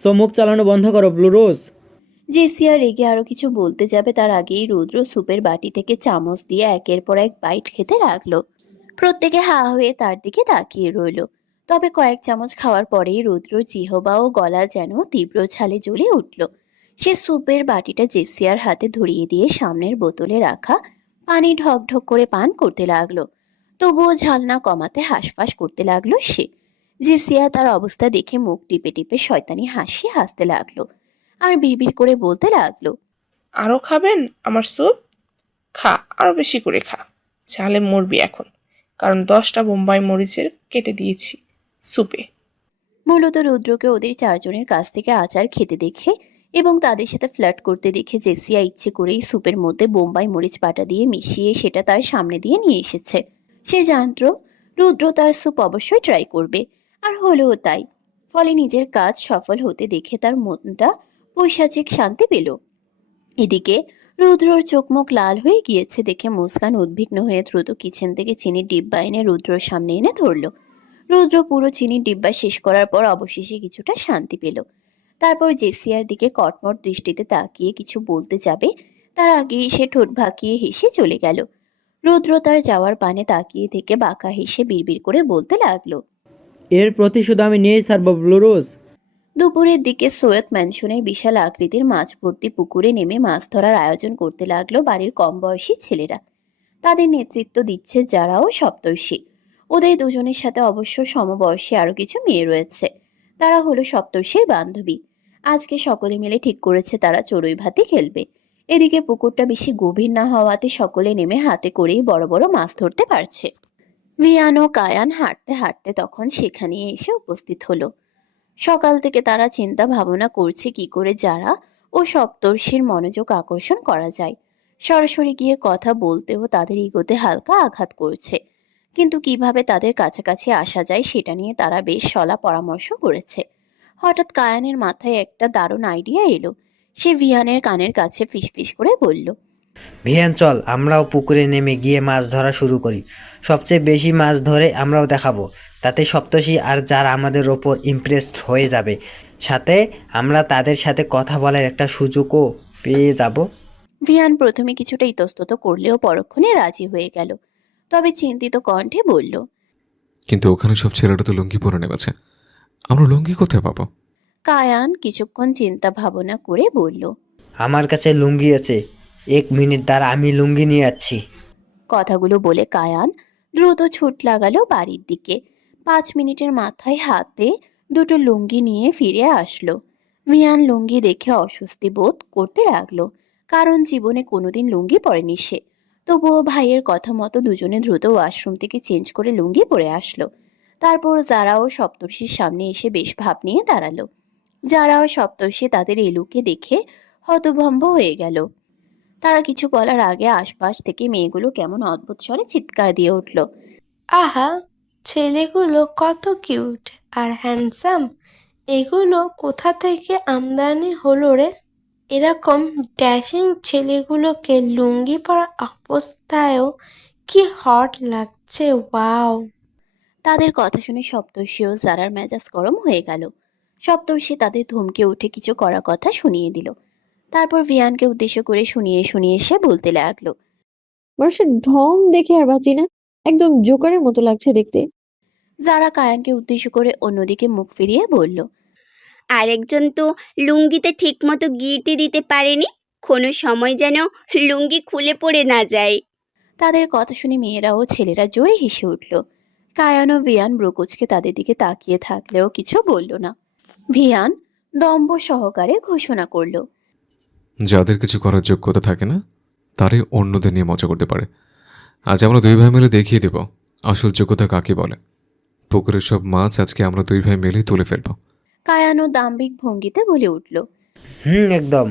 সো মুখ চালানো বন্ধ করো ব্লু রোজ। জেসিয়া রেগে আরো কিছু বলতে যাবে তার আগেই রুদ্র সুপের বাটি থেকে চামচ দিয়ে একের পর এক বাইট খেতে লাগলো। প্রত্যেকে হা হয়ে তার দিকে তাকিয়ে রইল। তবে কয়েক চামচ খাওয়ার পরেই রুদ্র জিহবা ও গলা যেন তীব্র ঝালে জ্বলে উঠল। সে সুপের বাটিটা জেসিয়ার হাতে ধরিয়ে দিয়ে সামনের বোতলে রাখা পানি ঢক ঢক করে পান করতে লাগলো। তবুও ঝাল না কমাতে হাঁসফাঁস করতে লাগলো সে। জেসিয়া তার অবস্থা দেখে মুখ টিপে টিপে শয়তানি হাসি হাসতে লাগলো আর বিড়বিড় করে বলতে লাগলো। আরও খাবেন আমার স্যুপ? খা, আরও বেশি করে খা। ঝালে মরবি এখন, কারণ 10টা বোম্বাই মরিচের কেটে দিয়েছি স্যুপে। মূলত রুদ্রকে ওদের চারজনের কাছ থেকে আচার খেতে দেখে এবং তাদের সাথে ফ্লার্ট করতে দেখে জেসিয়া ইচ্ছে করেই স্যুপের মধ্যে বোম্বাই মরিচ বাটা দিয়ে মিশিয়ে সেটা তার সামনে দিয়ে নিয়ে এসেছে। সে জানত রুদ্র তার স্যুপ অবশ্যই ট্রাই করবে, আর হলোও তাই। ফলে নিজের কাজ সফল হতে দেখে তার মনটা পৈশাচিক শান্তি পেল। এদিকে রুদ্রর চোখ মুখ লাল হয়ে গিয়েছে দেখে মুস্কান উদ্বিগ্ন হয়ে দ্রুত কিচেন থেকে চিনির ডিব্বা এনে রুদ্রর সামনে এনে ধরল। রুদ্র পুরো চিনির ডিব্বা শেষ করার পর অবশেষে কিছুটা শান্তি পেল। তারপর জেসিয়ার দিকে কটমট দৃষ্টিতে তাকিয়ে কিছু বলতে যাবে তার আগেই সে ঠোঁট ভাকিয়ে হেসে চলে গেল। রুদ্র তার যাওয়ার পানে তাকিয়ে থেকে বাঁকা হেসে বিড়বিড় করে বলতে লাগলো। এর প্রতিশোধ আমি নিয়েই ছাড়বো ব্লুরোজ। দুপুরের দিকে সৈয়দ ম্যানশনের বিশাল আকৃতির মাছ ভর্তি পুকুরে নেমে মাছ ধরার আয়োজন করতে লাগলো বাড়ির কম বয়সী ছেলেরা। তাদের নেতৃত্ব দিচ্ছে যারাও সপ্তর্ষি। ওদের দুজনের সাথে অবশ্য সমবয়সী আরো কিছু মেয়ে রয়েছে। তারা হলো সপ্তর্ষির বান্ধবী। আজকে সকলে মিলে ঠিক করেছে তারা চড়ুই ভাতি খেলবে। এদিকে পুকুরটা বেশি গভীর না হওয়াতে সকলে নেমে হাতে করেই বড় বড় মাছ ধরতে পারছে। ভিয়ান ও কায়ান হাঁটতে হাঁটতে তখন সেখানে এসে উপস্থিত হলো। সকাল থেকে তারা চিন্তা ভাবনা করছে কি করে যারা ও সপ্তর্ষির মনোযোগ আকর্ষণ করা যায়। সরাসরি গিয়ে কথা বলতেও তাদের ইগোতে হালকা আঘাত করছে, কিন্তু কিভাবে তাদের কাছাকাছি আসা যায় সেটা নিয়ে তারা বেশ সলা পরামর্শ করেছে। হঠাৎ কায়ানের মাথায় একটা দারুণ আইডিয়া এলো। সে ভিয়ানের কানের কাছে ফিসফিস করে বলল, ভিয়ান চল আমরাও পুকুরে নেমে গিয়ে মাছ ধরা শুরু করি। সবচেয়ে বেশি মাছ ধরে আমরাও দেখাবো। তাতে সপ্তর্ষি আর যারা আমাদের ওপর ইমপ্রেসড হয়ে যাবে, সাথে আমরা তাদের সাথে কথা বলার একটা সুযোগও পেয়ে যাব। ভিয়ান প্রথমে কিছুটা ইতস্তত করলেও পরক্ষণে রাজি হয়ে গেল। তবে চিন্তিত কণ্ঠে বলল, কিন্তু ওখানে সব ছেলেরা তো লুঙ্গি পরে নেমেছে, আমরা লুঙ্গি কোথায় পাবো? কায়ান কিছুক্ষণ চিন্তা ভাবনা করে বলল, আমার কাছে লুঙ্গি আছে, 1 মিনিট দ্বারা আমি লুঙ্গি নিয়ে যাচ্ছি। কথাগুলো বলে কায়ান দ্রুত ছুট লাগালো বাড়ির দিকে। 5 মিনিটের মাথায় হাতে দুটো লুঙ্গি নিয়ে ফিরে আসলো। ভিয়ান লুঙ্গি দেখে অস্বস্তি বোধ করতে লাগলো, কারণ জীবনে কোনোদিন লুঙ্গি পরেনি সে। তবুও ভাইয়ের কথা মতো দুজনে দ্রুত ওয়াশরুম থেকে চেঞ্জ করে লুঙ্গি পরে আসলো। তারপর যারাও সপ্তর্ষির সামনে এসে বেশ ভাব নিয়ে দাঁড়ালো। যারাও সপ্তর্ষি তাদের এলুকে দেখে হতভম্ব হয়ে গেল। তারা কিছু বলার আগে আশপাশ থেকে মেয়েগুলো কেমন অদ্ভুত স্বরে চিৎকার দিয়ে উঠল, আহা, ছেলেগুলো কত কিউট আর হ্যান্ডসাম! এগুলো কোথা থেকে আমদানি হলো রে? এরকম ড্যাশিং ছেলেগুলোকে লুঙ্গি পরা অবস্থায়ও কি হট লাগছে! ওয়াও! তাদের কথা শুনে সপ্তর্ষি ও জারার মেজাজ গরম হয়ে গেল। সপ্তর্ষি তাদের ধমকে উঠে কিছু করা কথা শুনিয়ে দিল। তারপর ভিয়ানকে উদ্দেশ্য করে শুনিয়ে শুনিয়ে সে বলতে লাগলো, মানুষের ঢং দেখে আর বাঁচি না, একদম জোকারের মতো লাগছে দেখতে। যারা কায়ানকে উদ্দেশ্য করে অন্যদিকে মুখ ফিরিয়ে বলল, আরেকজন তো লুঙ্গিতে ঠিকমতো গিঁটে দিতে পারেনি, কোনো সময় যেন লুঙ্গি খুলে পড়ে না যায়। তাদের কথা শুনে মেয়েরা ও ছেলেরা জোরে হেসে উঠল। কায়ান ও ভিয়ান ব্রুকুচকে তাদের দিকে তাকিয়ে থাকলেও কিছু বলল না। ভিয়ান দম্ভ সহকারে ঘোষণা করল, যাদের কিছু করার যোগ্যতা থাকে না তারাই অন্যদের নিয়ে মজা করতে পারে। আজ আমরা 2 ভাই মিলে দেখিয়ে দেব আসল যোগ্যতা কাকে বলে। পুকুরের সব মাছ আজকে আমরা 2 ভাই মিলে তুলে ফেলবো। কায়ান ও দাম্ভিক ভঙ্গিতে বলে উঠল, একদম।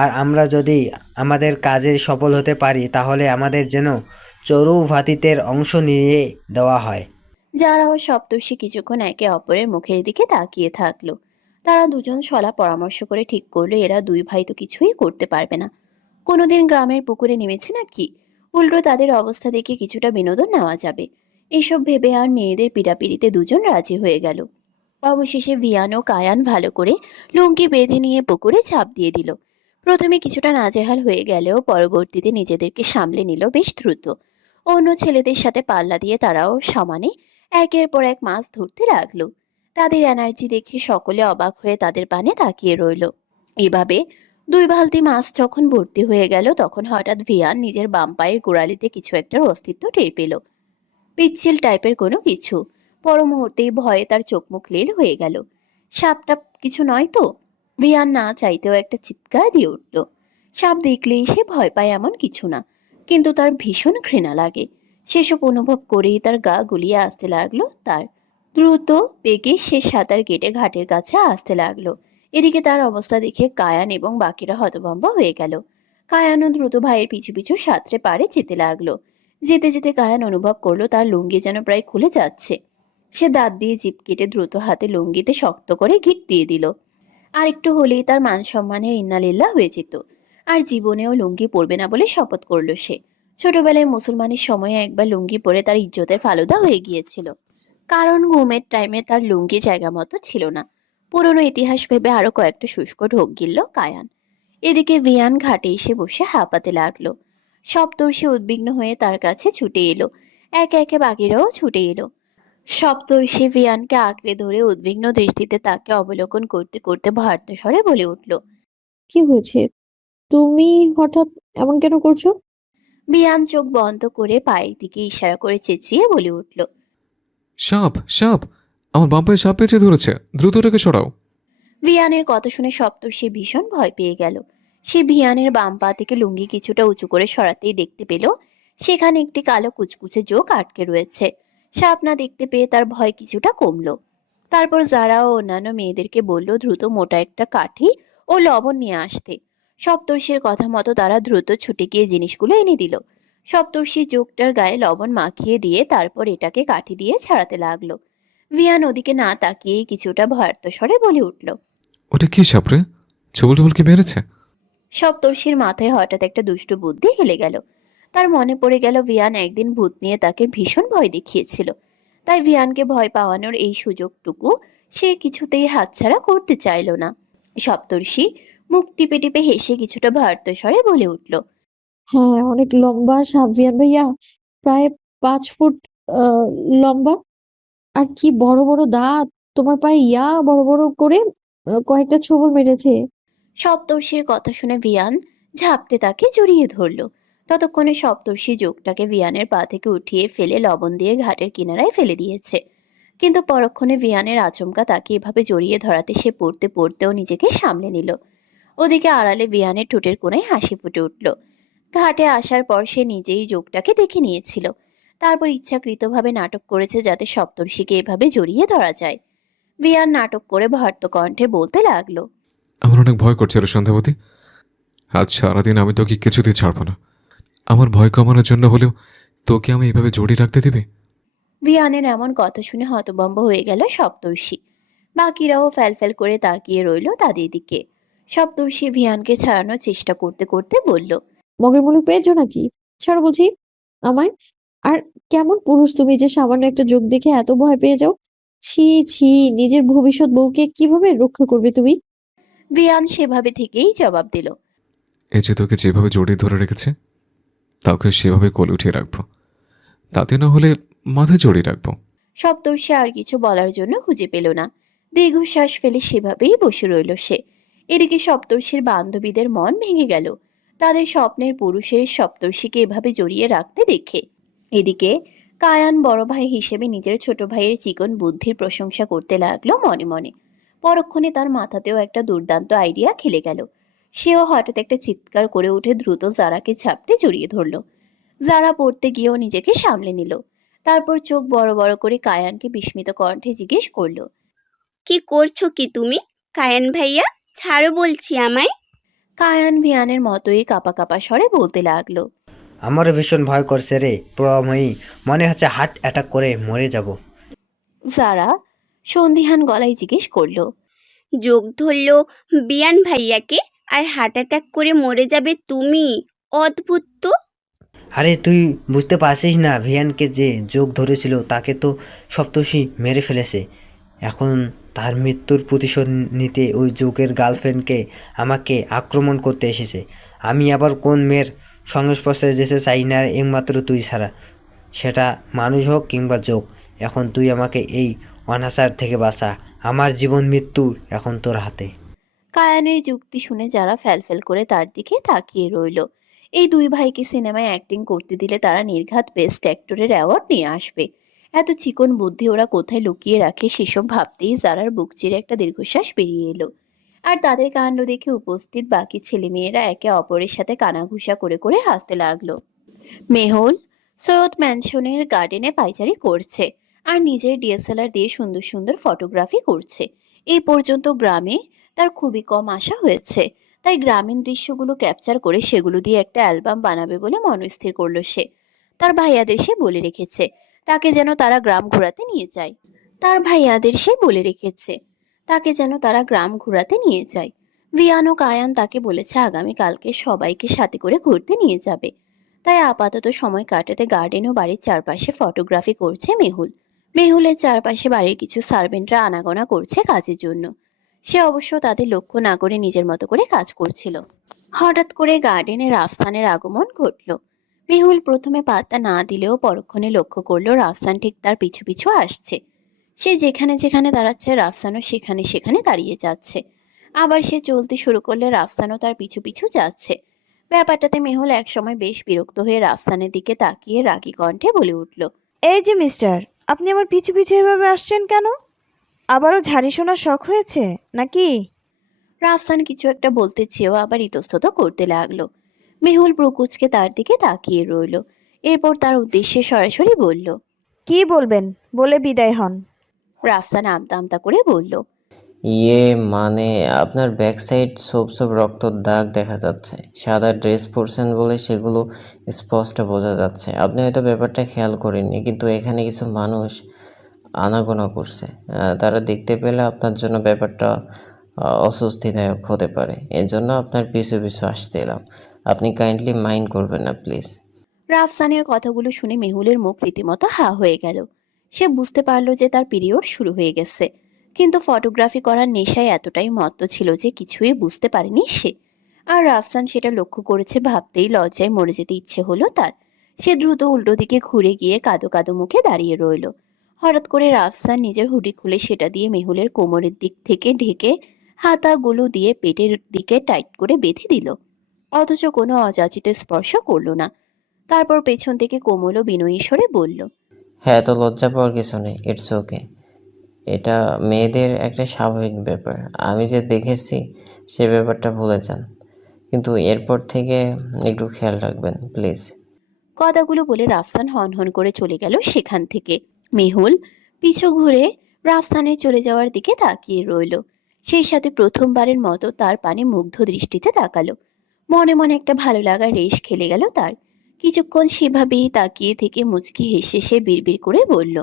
আর আমরা যদি আমাদের কাজে সফল হতে পারি তাহলে আমাদের যেন চড়ু ভাতিতের অংশ নিয়ে দেওয়া হয়। যারা ও সপ্তর্ষি কিছুক্ষণ একে অপরের মুখের দিকে তাকিয়ে থাকলো। তারা দুজন সলা পরামর্শ করে ঠিক করলো এরা 2 ভাই তো কিছুই করতে পারবে না। কোনোদিন গ্রামের পুকুরে নেমেছে নাকি, উল্টো তাদের অবস্থা দেখে কিছুটা বিনোদন নেওয়া যাবে। এসব ভেবে আর মেয়েদের পিড়াপিড়িতে দুজন রাজি হয়ে গেল। অবশেষে ভিয়ান ও কায়ান ভালো করে লুঙ্গি বেঁধে নিয়ে পুকুরে ঝাঁপ দিয়ে দিল। প্রথমে কিছুটা নাজেহাল হয়ে গেলেও পরবর্তীতে নিজেদেরকে সামলে নিল বেশ দ্রুত। অন্য ছেলেদের সাথে পাল্লা দিয়ে তারাও সমানে একের পর এক মাছ ধরতে লাগলো। তাদের এনার্জি দেখে সকলে অবাক হয়ে তাদের পানে তাকিয়ে রইল। এভাবে 2 বালতি মাছ যখন ভর্তি হয়ে গেল তখন হঠাৎ ভিয়ান নিজের বাম পায়ের গোড়ালিতে কিছু একটার অস্তিত্ব টের পেল। পিচ্ছিল টাইপের কোনো কিছু। পর মুহূর্তেই ভয়ে তার চোখ মুখ লীল হয়ে গেল। সাপটা কিছু নয় তো? ভিয়ান না চাইতেও একটা চিৎকার দিয়ে উঠল। সাপ দেখলেই সে ভয় পায় এমন কিছু না, কিন্তু তার ভীষণ ঘৃণা লাগে। সেসব অনুভব করেই তার গা গুলিয়ে আসতে লাগলো তার। দ্রুত বেগে সে সাঁতার কেটে ঘাটের কাছে আসতে লাগলো। এদিকে তার অবস্থা দেখে কায়ান এবং বাকিরা হতভম্ব হয়ে গেল। কায়ানও দ্রুত ভাইয়ের পিছু পিছু সাঁতরে পাড়ে যেতে লাগলো। যেতে যেতে কায়ান অনুভব করলো তার লুঙ্গি যেন প্রায় খুলে যাচ্ছে। সে দাঁত দিয়ে জিভ কেটে দ্রুত হাতে লুঙ্গিতে শক্ত করে গিঁট দিয়ে দিল। আর একটু হলেই তার মান সম্মানের ইন্নালিল্লাহ হয়ে যেত। আর জীবনেও লুঙ্গি পরবে না বলে শপথ করলো সে। ছোটবেলায় মুসলমানের সময়ে একবার লুঙ্গি পরে তার ইজ্জতের ফালুদা হয়ে গিয়েছিল, কারণ ঘুমের টাইমে তার লুঙ্গি জায়গা মতো ছিল না। পুরনো ইতিহাস ভেবে আরো কয়েকটা শুষ্ক ঢোক গিলল কায়ান। এদিকে ভিয়ান ঘাটে এসে বসে হাঁপাতে লাগলো। সপ্তর্ষি উদ্বিগ্ন হয়ে তার কাছে ছুটে এলো। একে একে বাকিরাও ছুটে এলো। সপ্তর্ষি ভিয়ানকে আঁকড়ে ধরে উদ্বিগ্ন দৃষ্টিতে তাকে অবলোকন করতে করতে ভয়ার্ত স্বরে বলে উঠল। কি হয়েছে? তুমি হঠাৎ এমন কেন করছো? ভিয়ান চোখ বন্ধ করে পায়ের দিকে ইশারা করে চেঁচিয়ে বলে উঠল। সাপ সাপ, আমার বাম পায়ে সাপ পেঁচে ধরেছে, দ্রুত ওটাকে সরাও। ভিয়ানের কথা শুনে সপ্তর্ষি ভীষণ ভয় পেয়ে গেল। সে ভিয়ানের বাম পা থেকে লুঙ্গি কিছুটা উঁচু করে সরাতেই দেখতে পেল সেখানে একটি কালো কুচকুচে চোখ আটকে রয়েছে। সাপ না দেখতে পেয়ে তার ভয় কিছুটা কমলো। তারপর যারা ও অন্যান্য মেয়েদেরকে বলল দ্রুত মোটা একটা কাঠি ও লবণ নিয়ে আসতে। সপ্তর্ষির কথা মতো তারা দ্রুত ছুটে গিয়ে জিনিসগুলো এনে দিল। সপ্তর্ষি চোখটার গায়ে লবণ মাখিয়ে দিয়ে তারপর এটাকে কাঠি দিয়ে ছাড়াতে লাগলো। ভিয়ান ওদিকে না তাকিয়েই কিছুটা ভয়ার্ত স্বরে বলে উঠল। ওটা কি সাপ রে? ছবল টবল কি মেরেছে? সপ্তর্ষির মাথায় হঠাৎ একটা দুষ্টু বুদ্ধি হেলে গেল। তার মনে পড়ে গেল ভিয়ান একদিন ভূত নিয়ে তাকে ভীষণ ভয় দেখিয়েছিল। তাই ভিয়ানকে ভয় পাওয়ানোর এই সুযোগটুকু সে কিছুতেই হাতছাড়া করতে চাইল না। সপ্তর্ষি মুখ টিপে টিপে হেসে কিছুটা ভয়ার্ত স্বরে বলে উঠল। হ্যাঁ, অনেক লম্বা সাপ ভিয়ান ভাইয়া, প্রায় 5 ফুট আহ, লম্বা। আর কি বড় বড় দাঁত! তোমার পায়ে বড় বড় করে কয়েকটা ছোবল মেরেছে। সপ্তর্ষির কথা শুনে ভিয়ান ঝাপটে তাকে জড়িয়ে ধরল। ততক্ষণে সপ্তর্ষি যোগটাকে ভিয়ানের পা থেকে উঠিয়ে ফেলে লবণ দিয়ে ঘাটের কিনারায় ফেলে দিয়েছে। কিন্তু পরক্ষণে ভিয়ানের আচমকা তাকে এভাবে জড়িয়ে ধরাতে সে পড়তে পড়তেও নিজেকে সামলে নিল। ওদিকে আড়ালে ভিয়ানের ঠোঁটের কোণায় হাসি ফুটে উঠল। ঘাটে আসার পর সে নিজেই যোগটাকে দেখে নিয়েছিল। তারপর ইচ্ছাকৃতভাবে নাটক করেছে যাতে সপ্তর্ষিকে এভাবে জড়িয়ে ধরা যায়। ভিয়ান নাটক করে ভয়ার্ত কণ্ঠে বলতে লাগলো। আমার অনেক ভয় করছে রে সন্ধ্যাবতী। আজ সারাদিন আমি তোকে কিছুতেই ছাড়বো না। আমার ভয় কমানোর জন্য হলেও তোকে আমি এভাবে জড়িয়ে রাখতে দিবি? ভিয়ানের এমন কথা শুনে হতভম্ব হয়ে গেল সপ্তর্ষি। বাকিরাও ফ্যালফ্যাল করে তাকিয়ে রইল তাদের দিকে। সপ্তর্ষি ভিয়ানকে ছাড়ানোর চেষ্টা করতে করতে বলল। মগের মুলুক পেয়েছো নাকি? ছাড়ো বলছি আমায়। আর কেমন পুরুষ তুমি যে সামান্য একটা যোগ দেখে এত ভয় পেয়ে যাও? ছি ছি, নিজের ভবিষ্যৎ বউকে কিভাবে রক্ষা করবে তুমি? ভিয়ান সেভাবে থেকেই জবাব দিল। এই যে তোকে যেভাবে জড়িয়ে ধরে রেখেছে, তাকে সেভাবে কোলে উঠিয়ে রাখবো। তাতে না হলে মাথায় জড়িয়ে রাখবো। সপ্তর্ষি আর কিছু বলার জন্য খুঁজে পেল না। দীর্ঘশ্বাস ফেলে সেভাবেই বসে রইল সে। এদিকে সপ্তর্ষির বান্ধবীদের মন ভেঙে গেল তাদের স্বপ্নের পুরুষের সপ্তর্ষিকে এভাবে জড়িয়ে রাখতে দেখে। এদিকে কায়ান বড় ভাই হিসেবে নিজের ছোট ভাইয়ের চিকন বুদ্ধির প্রশংসা করতে লাগলো মনে মনে। পরক্ষণে তার মাথাতেও একটা দুর্দান্ত আইডিয়া খেলে গেল। সেও হঠাৎ একটা চিৎকার করে উঠে দ্রুত জারাকে ঝাপটে জড়িয়ে ধরল। জারা পড়তে গিয়েও নিজেকে সামলে নিল। তারপর চোখ বড় বড় করে কায়ানকে বিস্মিত কণ্ঠে জিজ্ঞেস করলো। কি করছো কি তুমি কায়ান ভাইয়া? ছাড়ো বলছি আমায়। কায়ান ভিয়ানের মতোই কাপা কাপা স্বরে বলতে লাগলো। আমারও ভীষণ ভয় করছে রে প্রময়ী, মনে হচ্ছে হার্ট অ্যাটাক করে মরে যাব। জারা সন্দিহান গলায় জিজ্ঞেস করলো। যোগ ধরলো বিয়ান ভাইয়াকে আর হার্ট অ্যাটাক করে মরে যাবে তুমি? অদ্ভুত তো। আরে তুই বুঝতে পারছিস না, ভিয়ানকে যে যোগ ধরেছিল তাকে তো সপ্তর্ষি মেরে ফেলেছে। এখন তার মৃত্যুর প্রতিশোধ নিতে ওই যোগের গার্লফ্রেন্ডকে আমাকে আক্রমণ করতে এসেছে। আমি আবার কোন মেয়ের সংস্পর্শে যেতে চাই না একমাত্র তুই ছাড়া, সেটা মানুষ হোক কিংবা যোগ। এখন তুই আমাকে এই অনাচার থেকে বাঁচা। আমার জীবন মৃত্যু এখন তোর হাতে। কায়ানের যুক্তি শুনে যারা ফ্যালফ্যাল করে তার দিকে তাকিয়ে রইল। এই দুই ভাইকে সিনেমায় অ্যাক্টিং করতে দিলে তারা নির্ঘাত বেস্ট অ্যাক্টরের অ্যাওয়ার্ড নিয়ে আসবে। এত চিকন বুদ্ধি ওরা কোথায় লুকিয়ে রাখে সেসব ভাবতেই জারার বুক চিরে একটা দীর্ঘশ্বাস বেরিয়ে এলো। আর তাদের কাণ্ড দেখে উপস্থিত বাকি ছেলেমেয়েরা একে অপরের সাথে কানাঘুষা করে করে হাসতে লাগলো। মেহুল সৈয়দ ম্যানশনের গার্ডেনে পাইচারি করছে আর নিজের ডিএসএলআর দিয়ে সুন্দর সুন্দর ফটোগ্রাফি করছে। এই পর্যন্ত গ্রামে তার খুবই কম আসা হয়েছে। তাই গ্রামীণ দৃশ্যগুলো ক্যাপচার করে সেগুলো দিয়ে একটা অ্যালবাম বানাবে বলে মনস্থির করলো সে। তার ভাইয়াদের সে বলে রেখেছে তাকে যেন তারা গ্রাম ঘোরাতে নিয়ে যায়। ভিয়ান ও কায়ান তাকে বলেছে আগামীকালকে সবাইকে সাথে করে ঘুরতে নিয়ে যাবে। তাই আপাতত সময় কাটাতে গার্ডেন ও বাড়ির চারপাশে ফটোগ্রাফি করছে মেহুল। মেহুলের চারপাশে বাড়ির কিছু সার্ভেন্টরা আনাগোনা করছে কাজের জন্য। সে অবশ্য তাদের লক্ষ্য না করে নিজের মতো করে কাজ করছিল। হঠাৎ করে গার্ডেনে রাফসানের আগমন ঘটল। মেহুল প্রথমে পাত্তা না দিলেও পরক্ষণে লক্ষ্য করলো রাফসান ঠিক তার পিছু পিছু আসছে। সে যেখানে যেখানে দাঁড়াচ্ছে রাফসানও সেখানে সেখানে দাঁড়িয়ে যাচ্ছে। আবার সে চলতে শুরু করলে রাফসানও তার পিছু পিছু যাচ্ছে। ব্যাপারটাতে মেহুল একসময় বেশ বিরক্ত হয়ে রাফসানের দিকে তাকিয়ে রাগী কণ্ঠে বলে উঠল, এই যে মিস্টার, আপনি আমার পিছু পিছু এভাবে আসছেন কেন? আবারও ঝাড়ি শোনার শখ হয়েছে নাকি? রাফসান কিছু একটা বলতে চেয়েও আবার ইতস্তত করতে লাগলো। মেহুল ব্রুকুচকে তার দিকে তাকিয়ে রইল। এরপর তার উদ্দেশ্যে সরাসরি বলল। কি বলবেন বলে বিদায় হন। রাফসান আমতা আমতা করে বলল, ইয়ে মানে আপনার ব্যাক সাইড সব সব রক্তর দাগ দেখা যাচ্ছে। সাদা ড্রেস পরছেন বলে সেগুলো স্পষ্ট বোঝা যাচ্ছে। আপনি হয়তো ব্যাপারটা খেয়াল করেননি, কিন্তু এখানে কিছু মানুষ আনাগোনা করছে। তারা দেখতে পেলে আপনার জন্য ব্যাপারটা অস্বস্তিদায়ক হতে পারে। এজন্য আপনার পিছু পিছু আসতে এলাম। আপনি কাইন্ডলি মাইন্ড করবেন না প্লিজ। রাফসানের কথাগুলো শুনে মেহুলের মুখ রীতিমতো হা হয়ে গেল। সে বুঝতে পারল যে তার পিরিয়ড শুরু হয়ে গেছে, কিন্তু ফটোগ্রাফি করার নেশায় এতটাই মত্ত ছিল যে কিছুই বুঝতে পারেনি সে। আর রাফসান সেটা লক্ষ্য করেছে ভাবতেই লজ্জায় মরে যেতে ইচ্ছে হলো তার। সে দ্রুত উল্টো দিকে ঘুরে গিয়ে কাদো কাদো মুখে দাঁড়িয়ে রইল। হঠাৎ করে রাফসান নিজের হুডি খুলে সেটা দিয়ে মেহুলের কোমরের দিক থেকে ঢেকে হাতাগুলো দিয়ে পেটের দিকে টাইট করে বেঁধে দিল, অথচ কোনো অযাচিত স্পর্শ করল না। তারপর পেছন থেকে কোমল ও বিনয়ী স্বরে বলল, হ্যাঁ, তো লজ্জা পাওয়ার কিছু নেই, ইটস ওকে। এটা মেয়েদের একটা স্বাভাবিক ব্যাপার। আমি যে দেখেছি সে ব্যাপারটা ভুলে যান, কিন্তু এরপর থেকে একটু খেয়াল রাখবেন প্লিজ। কথাগুলো বলে রাফসান হনহন করে চলে গেল সেখান থেকে। মেহুল পিছু ঘুরে রাফসানের চলে যাওয়ার দিকে তাকিয়ে রইল। সেই সাথে প্রথমবারের মতো তার পানে মুগ্ধ দৃষ্টিতে তাকালো। মনে মনে একটা ভালো লাগা রেশ খেলে গেল তার। কিছুক্ষণ সেভাবেই তাকিয়ে থেকে মুচকি হেসে সে বিড়বিড় করে বলল,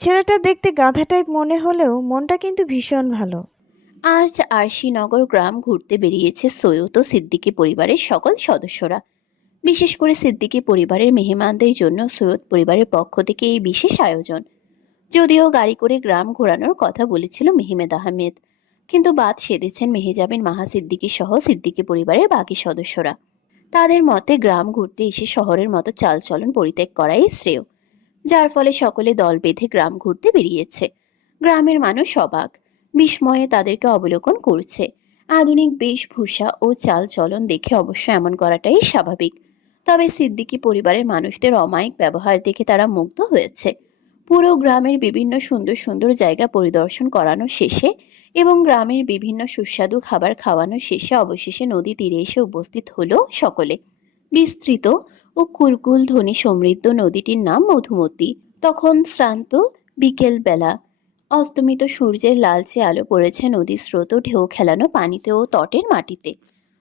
ছেলেটা দেখতে গাধা টাইপ মনে হলেও মনটা কিন্তু ভীষণ ভালো। আজ আরশিনগর গ্রাম ঘুরতে বেরিয়েছে সৈয়দ ও সিদ্দিকী পরিবারের সকল সদস্যরা। বিশেষ করে সিদ্দিকী পরিবারের মেহমানদের জন্য সৈয়দ পরিবারের পক্ষ থেকে এই বিশেষ আয়োজন। যদিও গাড়ি করে গ্রাম ঘোরানোর কথা বলেছিল মেহমেদ আহমেদ, কিন্তু বাদ সেধেছেন মেহেজাবিন মাহা সিদ্দিকী সহ সিদ্দিকী পরিবারের বাকি সদস্যরা। তাদের মতে গ্রাম ঘুরতে এসে শহরের মতো চালচলন পরিত্যাগ করাই শ্রেয়, যার ফলে সকলে দল বেঁধে গ্রাম ঘুরতে বেরিয়েছে। গ্রামের মানুষ অবাক বিস্ময়ে তাদেরকে অবলোকন করছে। আধুনিক বেশভূষা ও চালচলন দেখে অবশ্য এমন করাটাই স্বাভাবিক। তবে সিদ্দিকী পরিবারের মানুষদের অমায়িক ব্যবহার দেখে তারা মুগ্ধ হয়েছে। পুরো গ্রামের বিভিন্ন সুন্দর সুন্দর জায়গা পরিদর্শন করানো শেষে এবং গ্রামের বিভিন্ন সুস্বাদু খাবার খাওয়ানো শেষে অবশেষে নদী তীরে এসে উপস্থিত হলো সকলে। বিস্তৃত ও কুলকুল ধ্বনি সমৃদ্ধ নদীটির নাম মধুমতি। তখন শ্রান্ত বিকেল বেলা, অস্তমিত সূর্যের লালচে আলো পড়েছে নদীর স্রোত ও ঢেউ খেলানো পানিতে ও তটের মাটিতে।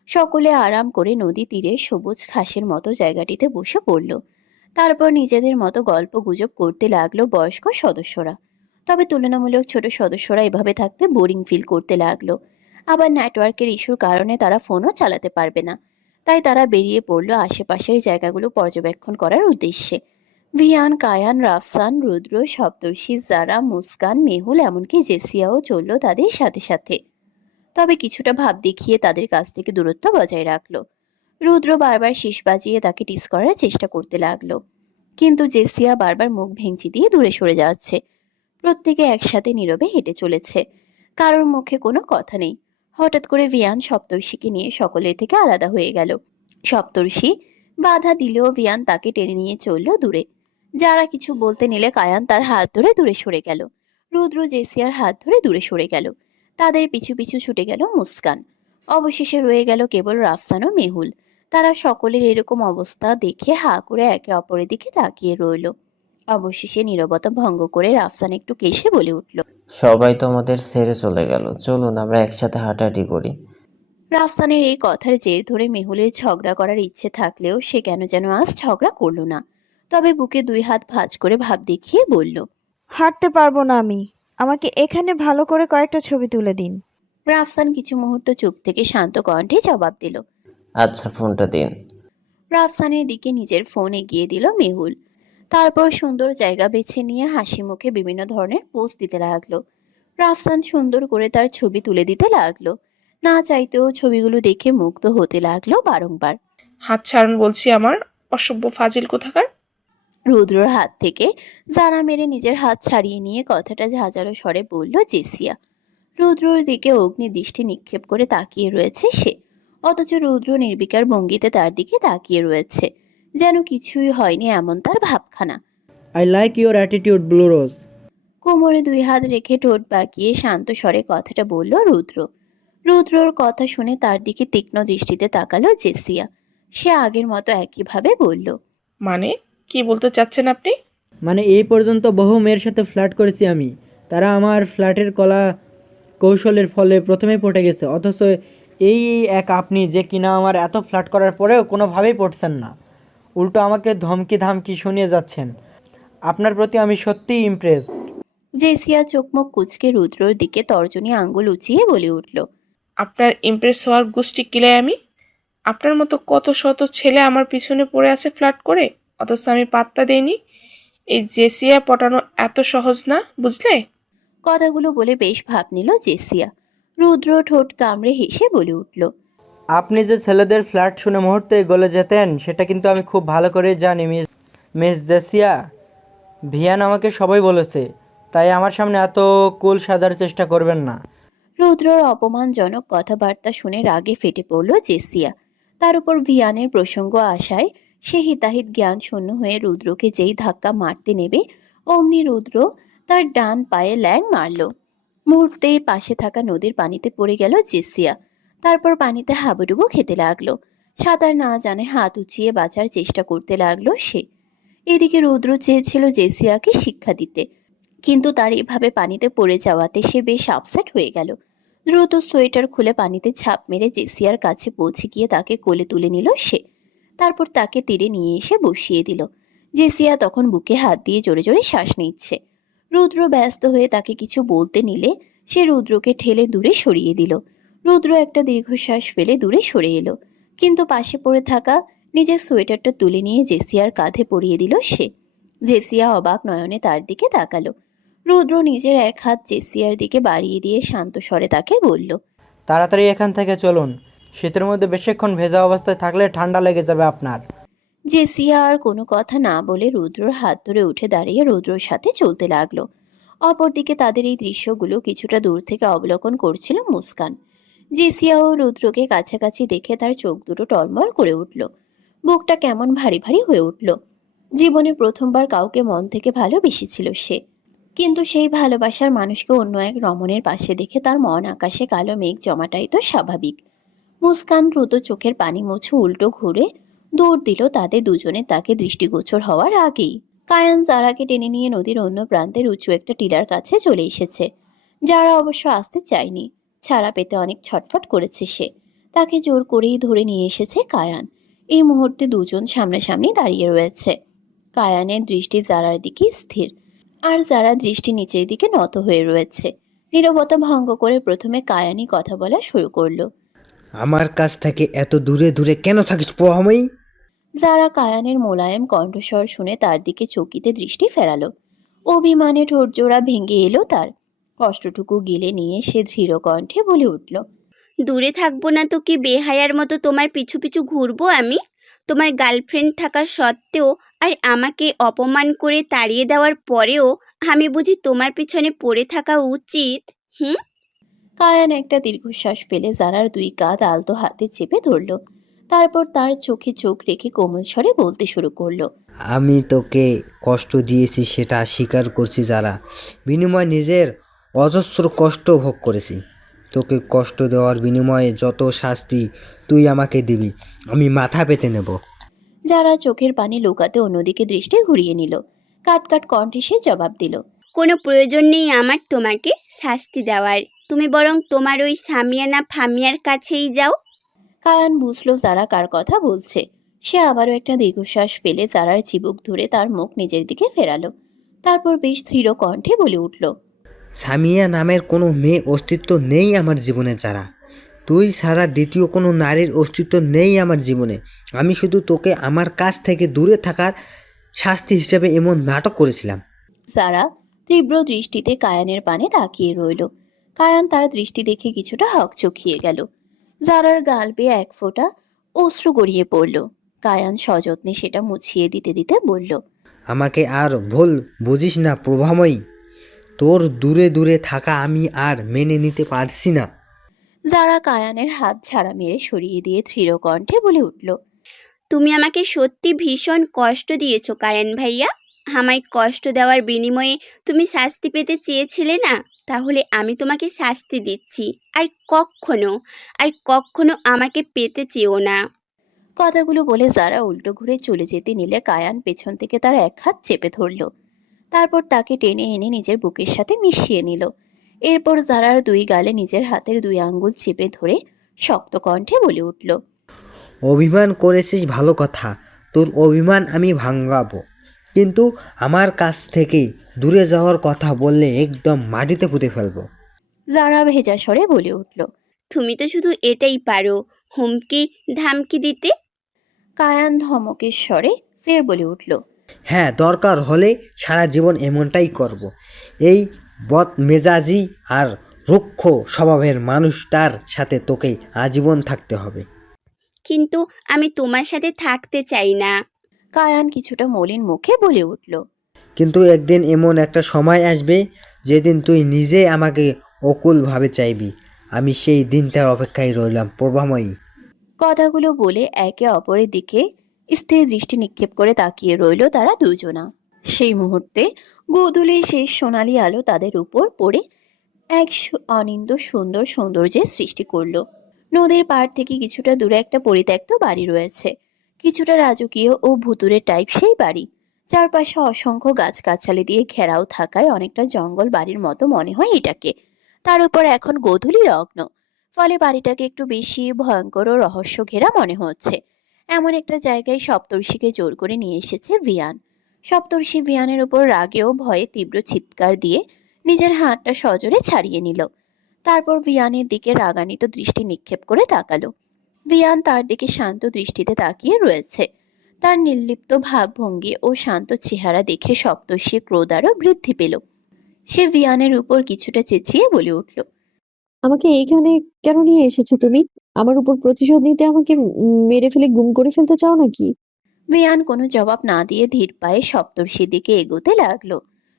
সকলে আরাম করে নদী তীরে সবুজ ঘাসের মতো জায়গাটিতে বসে পড়ল। তারপর নিজেদের মতো গল্প গুজব করতে লাগলো বয়স্ক সদস্যরা। তবে তুলনামূলক ছোট সদস্যরা এভাবে থাকতে বোরিং ফিল করতে লাগলো। আবার নেটওয়ার্কের ইস্যুর কারণে তারা ফোনও চালাতে পারবে না। তাই তারা বেরিয়ে পড়লো আশেপাশের জায়গাগুলো পর্যবেক্ষণ করার উদ্দেশ্যে। ভিয়ান, কায়ান, রাফসান, রুদ্র, সপ্তর্ষি, জারা, মুস্কান, মেহুল এমনকি জেসিয়াও চলল তাদের সাথে সাথে। তবে কিছুটা ভাব দেখিয়ে তাদের কাছ থেকে দূরত্ব বজায় রাখলো। রুদ্র বারবার শীষ বাজিয়ে তাকে টিস করার চেষ্টা করতে লাগলো, কিন্তু জেসিয়া বারবার মুখ ভেঙচি দিয়ে দূরে সরে যাচ্ছে। প্রত্যেকে একসাথে নীরবে হেঁটে চলেছে, কারোর মুখে কোনো কথা নেই। হঠাৎ করে ভিয়ান সপ্তর্ষিকে নিয়ে সকলের থেকে আলাদা হয়ে গেল। সপ্তর্ষি বাধা দিলেও ভিয়ান তাকে টেনে নিয়ে চলল দূরে। যারা কিছু বলতে নিলে কায়ান তার হাত ধরে দূরে সরে গেল। রুদ্র জেসিয়ার হাত ধরে দূরে সরে গেল। তাদের পিছু পিছু ছুটে গেল মুস্কান। অবশেষে রয়ে গেল কেবল রাফসান ও মেহুল। তারা সকলের এরকম অবস্থা দেখে হা করে একে অপরের দিকে তাকিয়ে রইল। অবশেষে নীরবতা ভঙ্গ করে রাফসান একটু কেশে বলে উঠল, সবাই তো আমাদের ছেড়ে চলে গেল, চলুন আমরা একসাথে হাঁটাহাঁটি করি। রাফসানের এই কথার জের ধরে মেহুলের ঝগড়া করার ইচ্ছে থাকলেও সে কেন যেন আজ ঝগড়া করল না। তবে বুকে দুই হাত ভাঁজ করে ভাব দেখিয়ে বলল, হাঁটতে পারবো না আমি, আমাকে এখানে ভালো করে কয়েকটা ছবি তুলে দিন। রাফসান কিছু মুহূর্ত চুপ থেকে শান্ত কণ্ঠে জবাব দিল। আচ্ছা, ফোনটা দিন। রাফসানের দিকে নিজের ফোন এগিয়ে দিল মেহুল। তারপর সুন্দর জায়গা বেছে নিয়ে হাসি মুখে বিভিন্ন ধরনের পোজ দিতে লাগলো। রাফসান সুন্দর করে তার ছবি তুলে দিতে লাগলো। না চাইতেও ছবিগুলো দেখে মুগ্ধ হতে লাগলো বারংবার। হাত ছাড়ুন বলছি আমার, অসভ্য ফাজিল কোথাকার। রুদ্রর হাত থেকে জারা মেরে নিজের হাত ছাড়িয়ে নিয়ে কথাটা ঝাঁঝালো স্বরে বলল জেসিয়া। রুদ্রর দিকে অগ্নি দৃষ্টি নিক্ষেপ করে তাকিয়ে রয়েছে সে, অথচ রুদ্র নির্বিকার ভঙ্গিতে তার দিকে তাকিয়ে রয়েছে, যেন কিছুই হয়নি এমন তার ভাবখানা। I like your attitude blue rose. কোমরে 2 হাত রেখে ঠোঁট বাঁকিয়ে শান্ত স্বরে কথাটা বলল রুদ্র। রুদ্রর কথা শুনে তার দিকে তীক্ষ্ণ দৃষ্টিতে তাকালো জেসিয়া। সে আগের মতো একইভাবে বলল, মানে কি বলতে চাচ্ছেন আপনি? মানে এই পর্যন্ত বহু মেয়ের সাথে ফ্ল্যাট করেছি আমি, তারা আমার ফ্ল্যাটের কলা কৌশলের ফলে প্রথমেই পটে গেছে, অথচ এই এক আপনি যে কিনা আমার এত ফ্ল্যাট করার পরেও কোনোভাবেই পটছেন না, উল্টো আমাকে ধমকি ধামকি শুনিয়ে যাচ্ছেন। আপনার প্রতি আমি সত্যিই ইমপ্রেস। জেসিয়া চোখ মুখ কুঁচকে রুদ্রর দিকে তর্জনী আঙ্গুল উঁচিয়ে বলে উঠল, আপনার ইমপ্রেস হওয়ার গোষ্ঠী কিলাই আমি? আপনার মতো কত শত ছেলে আমার পিছনে পড়ে আছে ফ্ল্যাট করে, অথচ আমি পাত্তা দেইনি। এই জেসিয়া পটানো এত সহজ না, বুঝলে? কথাগুলো বলে বেশ ভাব নিল জেসিয়া। রুদ্র ঠোঁট কামড়ে হেসে বলে উঠল, আপনি যে ছেলেদের ফ্ল্যাট শুনে মুহূর্তে গলে যেতেন সেটা কিন্তু আমি খুব ভালো করে জানি মিস জেসিয়া। ভিয়ান আমাকে সবাই বলেছে, তাই আমার সামনে এত কুল সাজার চেষ্টা করবেন না। রুদ্রর অপমানজনক কথাবার্তা শুনে রাগে ফেটে পড়ল জেসিয়া। তার উপর ভিয়ানের প্রসঙ্গ আসায় সে হিতাহিত জ্ঞান শূন্য হয়ে রুদ্রকে যেই ধাক্কা মারতে নেবে অমনি রুদ্র তার ডান পায়ে ল্যাং মারল। মুহূর্তেই পাশে থাকা নদীর পানিতে পড়ে গেল জেসিয়া। তারপর পানিতে হাবুডুবু খেতে লাগলো। সাঁতার না জানে হাত উঁচিয়ে বাঁচার চেষ্টা করতে লাগলো সে। এদিকে রুদ্র চেয়েছিল জেসিয়াকে শিক্ষা দিতে, কিন্তু তার এভাবে পানিতে পড়ে যাওয়াতে সে বেশ আপসেট হয়ে গেল। দ্রুত সোয়েটার খুলে পানিতে ঝাঁপ মেরে জেসিয়ার কাছে পৌঁছে গিয়ে তাকে কোলে তুলে নিল সে। তারপর তাকে তীরে নিয়ে এসে বসিয়ে দিল। জেসিয়া তখন বুকে হাত দিয়ে জোরে জোরে শ্বাস নিচ্ছে। রুদ্র ব্যস্ত হয়ে তাকে কিছু বলতে নিলে সে রুদ্রকে ঠেলে দূরে সরিয়ে দিল। রুদ্র একটা দীর্ঘশ্বাস ফেলে দূরে সরে এলো, কিন্তু পাশে পড়ে থাকা নিজের সোয়েটারটা তুলে নিয়ে জেসিয়ার কাঁধে পরিয়ে দিল সে। জেসিয়া অবাক নয়নে তার দিকে তাকালো। রুদ্র নিজের এক হাত জেসিয়ার দিকে বাড়িয়ে দিয়ে শান্ত স্বরে তাকে বলল, তাড়াতাড়ি এখান থেকে চলুন, শীতের মধ্যে বেশিক্ষণ ভেজা অবস্থায় থাকলে ঠান্ডা লেগে যাবে আপনার। জেসিয়া আর কোনো কথা না বলে রুদ্রর হাত ধরে উঠে দাঁড়িয়ে রুদ্রর সাথে চলতে লাগলো। অপরদিকে তাদের এই দৃশ্যগুলো কিছুটা দূর থেকে অবলোকন করছিল মুস্কান। জেসিয়া ও রুদ্রকে কাছাকাছি দেখে তার চোখ দুটো টলমল করে উঠল। বুকটা কেমন ভারী ভারী হয়ে উঠল। জীবনে প্রথমবার কাউকে মন থেকে ভালোবেসেছিল সে, কিন্তু সেই ভালোবাসার মানুষকে অন্য এক রমণের পাশে দেখে তার মন আকাশে কালো মেঘ জমাটাই তো স্বাভাবিক। মুস্কান দ্রুত চোখের পানি মুছে উল্টো ঘুরে দৌড় দিল তাদের দুজনে তাকে দৃষ্টিগোচর হওয়ার আগেই। কায়ান জারাকে টেনে নিয়ে নদীর অন্য প্রান্তের উঁচু একটা টিলার কাছে চলে এসেছে। যারা অবশ্য আসতে চায়নি, ছাড়া পেতে অনেক ছটফট করেছে সে। তাকে জোর করেই ধরে নিয়ে এসেছে কায়ান। এই মুহূর্তে দুজন সামনাসামনি দাঁড়িয়ে রয়েছে। কায়ানের দৃষ্টি জারার দিকে স্থির, আর যারা দৃষ্টি নিচের দিকে নত হয়ে রয়েছে। নীরবতা ভঙ্গ করে প্রথমে কায়ানি কথা বলা শুরু করলো। আমার কাছ থেকে এত দূরে দূরে কেন থাকিস পোহাময়ী? যারা কায়ানের মোলায়েম কণ্ঠস্বর শুনে তার দিকে চকিতে দৃষ্টি ফেরালো। অভিমানে ঠোঁট জোড়া ভেঙে এলো তার। কষ্টটুকু গিলে নিয়ে সে ধীর কণ্ঠে বলে উঠল, দূরে থাকবো না তো কি বেহায়ার মতো তোমার পিছু পিছু ঘুরবো আমি? তোমার গার্লফ্রেন্ড থাকা সত্ত্বেও আর আমাকে অপমান করে তাড়িয়ে দেওয়ার পরেও আমি বুঝি তোমার পিছনে পড়ে থাকা উচিত? হুম? কায়ান একটা দীর্ঘশ্বাস ফেলে জারার 2 কাঁধ আলতো হাতে চেপে ধরল। তারপর তার চোখে চোখ রেখে কোমল স্বরে বলতে শুরু করলো, আমি তোকে কষ্ট দিয়েছি সেটা স্বীকার করছি যারা, বিনিময়ে নিজের অজস্র কষ্ট ভোগ করেছি। তোকে কষ্ট দেওয়ার বিনিময়ে যত শাস্তি তুই আমাকে দিবি আমি মাথা পেতে নেব। যারা চোখের পানি লুকাতে অন্যদিকে দৃষ্টি ঘুরিয়ে নিল। কাট কাট কণ্ঠে সে জবাব দিল, কোনো প্রয়োজন নেই আমার তোমাকে শাস্তি দেওয়ার। তুমি বরং তোমার ওই সামিয়ানা ফামিয়ার কাছেই যাও। কায়ান বুঝলো যারা কার কথা বলছে। সে আবারও একটা দীর্ঘশ্বাস ফেলে জারার চিবুক ধরে তার মুখ নিজের দিকে ফেরালো। তারপর বেশ দৃঢ় কণ্ঠে বলে উঠল, সামিয়া নামের কোনো মেয়ে অস্তিত্ব নেই আমার জীবনে যারা। তুই ছাড়া দ্বিতীয় কোনো নারীর অস্তিত্ব নেই আমার জীবনে। আমি শুধু তোকে আমার কাছ থেকে দূরে থাকার শাস্তি হিসেবে এমন নাটক করেছিলাম। যারা তীব্র দৃষ্টিতে কায়ানের পানে তাকিয়ে রইল। কায়ান তার দৃষ্টি দেখে কিছুটা হকচকিয়ে গেল। জারার গাল বেয়ে এক ফোঁটা অশ্রু গড়িয়ে পড়ল। কায়ান সযত্নে সেটা মুছিয়ে দিতে দিতে বলল, আমাকে আর ভুল বুঝিস না প্রভাময়ী, তোর দূরে দূরে থাকা আমি আর মেনে নিতে পারছি না। যারা কায়ানের হাত ঝাড়া মেরে সরিয়ে দিয়ে দৃঢ় কণ্ঠে বলে উঠল, তুমি আমাকে সত্যি ভীষণ কষ্ট দিয়েছো কায়ান ভাইয়া। আমায় কষ্ট দেওয়ার বিনিময়ে তুমি শাস্তি পেতে চেয়েছিলে না, তাহলে আমি তোমাকে শাস্তি দিচ্ছি। আর কখনো আমাকে পেতে চেও না। কথাগুলো বলে যারা উল্টো ঘুরে চলে যেতে নিলে কায়ান পেছন থেকে তার এক হাত চেপে ধরল। তারপর তাকে টেনে এনে নিজের বুকের সাথে মিশিয়ে নিল। এরপর যারার দুই গালে নিজের হাতের দুই আঙ্গুল চেপে ধরে শক্ত কণ্ঠে বলে উঠল, অভিমান করেছিস ভালো কথা, তোর অভিমান আমি ভাঙাবো, কিন্তু আমার কাছ থেকে দূরে যাওয়ার কথা বললে একদম মাটিতে পুঁতে ফেলবো। যারা ভেজা স্বরে বলে উঠল। তুমি তো শুধু এটাই পারো, হুমকি ধামকি দিতে। কায়ান ধমকের স্বরে ফের বলে উঠল, হ্যাঁ, দরকার হলে সারা জীবন এমনটাই করব। এই বদমেজাজি আর রুক্ষ স্বভাবের মানুষটার সাথে তোকে আজীবন থাকতে হবে। কিন্তু আমি তোমার সাথে থাকতে চাই না। কায়ান কিছুটা মলিন মুখে বলে উঠল। কিন্তু একদিন এমন একটা সময় আসবে যেদিন তুই নিজে আমাকে অকুলভাবে চাইবি। আমি সেই দিনটার অপেক্ষায় রইলাম প্রভাময়ী। কথাগুলো বলে একে অপরের দিকে স্থির দৃষ্টি নিক্ষেপ করে তাকিয়ে রইল তারা দুজনা। সেই মুহূর্তে গোধূলির শেষ সোনালি আলো তাদের উপর পড়ে এক অনিন্দ সুন্দর সৌন্দর্যের সৃষ্টি করলো। নদীর পাড় থেকে কিছুটা দূরে একটা পরিত্যক্ত বাড়ি রয়েছে, কিছুটা রাজকীয় ও ভুতুরে টাইপ সেই বাড়ি। চারপাশে অসংখ্য গাছগাছালি দিয়ে ঘেরাও থাকায় অনেকটা জঙ্গল বাড়ির মতো মনে হয় এটাকে। তার উপর এখন গোধূলি লগ্ন, ফলে বাড়িটাকে একটু বেশি ভয়ঙ্কর ও রহস্য ঘেরা মনে হচ্ছে। এমন একটা জায়গায় সপ্তর্ষিকে জোর করে নিয়ে এসেছে ভিয়ান। সপ্তর্ষি ভিয়ানের উপর রাগেও ভয়ে তীব্র চিৎকার দিয়ে নিজের হাতটা সজোরে ছাড়িয়ে নিল। তারপর ভিয়ানের দিকে রাগান্বিত দৃষ্টি নিক্ষেপ করে তাকালো। ভিয়ান তার দিকে শান্ত দৃষ্টিতে তাকিয়ে রয়েছে। তার নির্লিপ্ত ভাবভঙ্গি ও শান্ত চেহারা দেখে সপ্তর্ষির ক্রোধ আরও বৃদ্ধি পেল। সে ভিয়ানের উপর কিছুটা চেঁচিয়ে বলে উঠল, আমাকে এইখানে কেন নিয়ে এসেছো তুমি? আমার উপর প্রতিশোধ নিতে আমাকে মেরে ফেলে গুম করে ফেলতে চাও নাকি? ভিয়ান কোনো জবাব না দিয়ে ধীর পায়ে সপ্তর্ষির দিকে এগোতে লাগলো।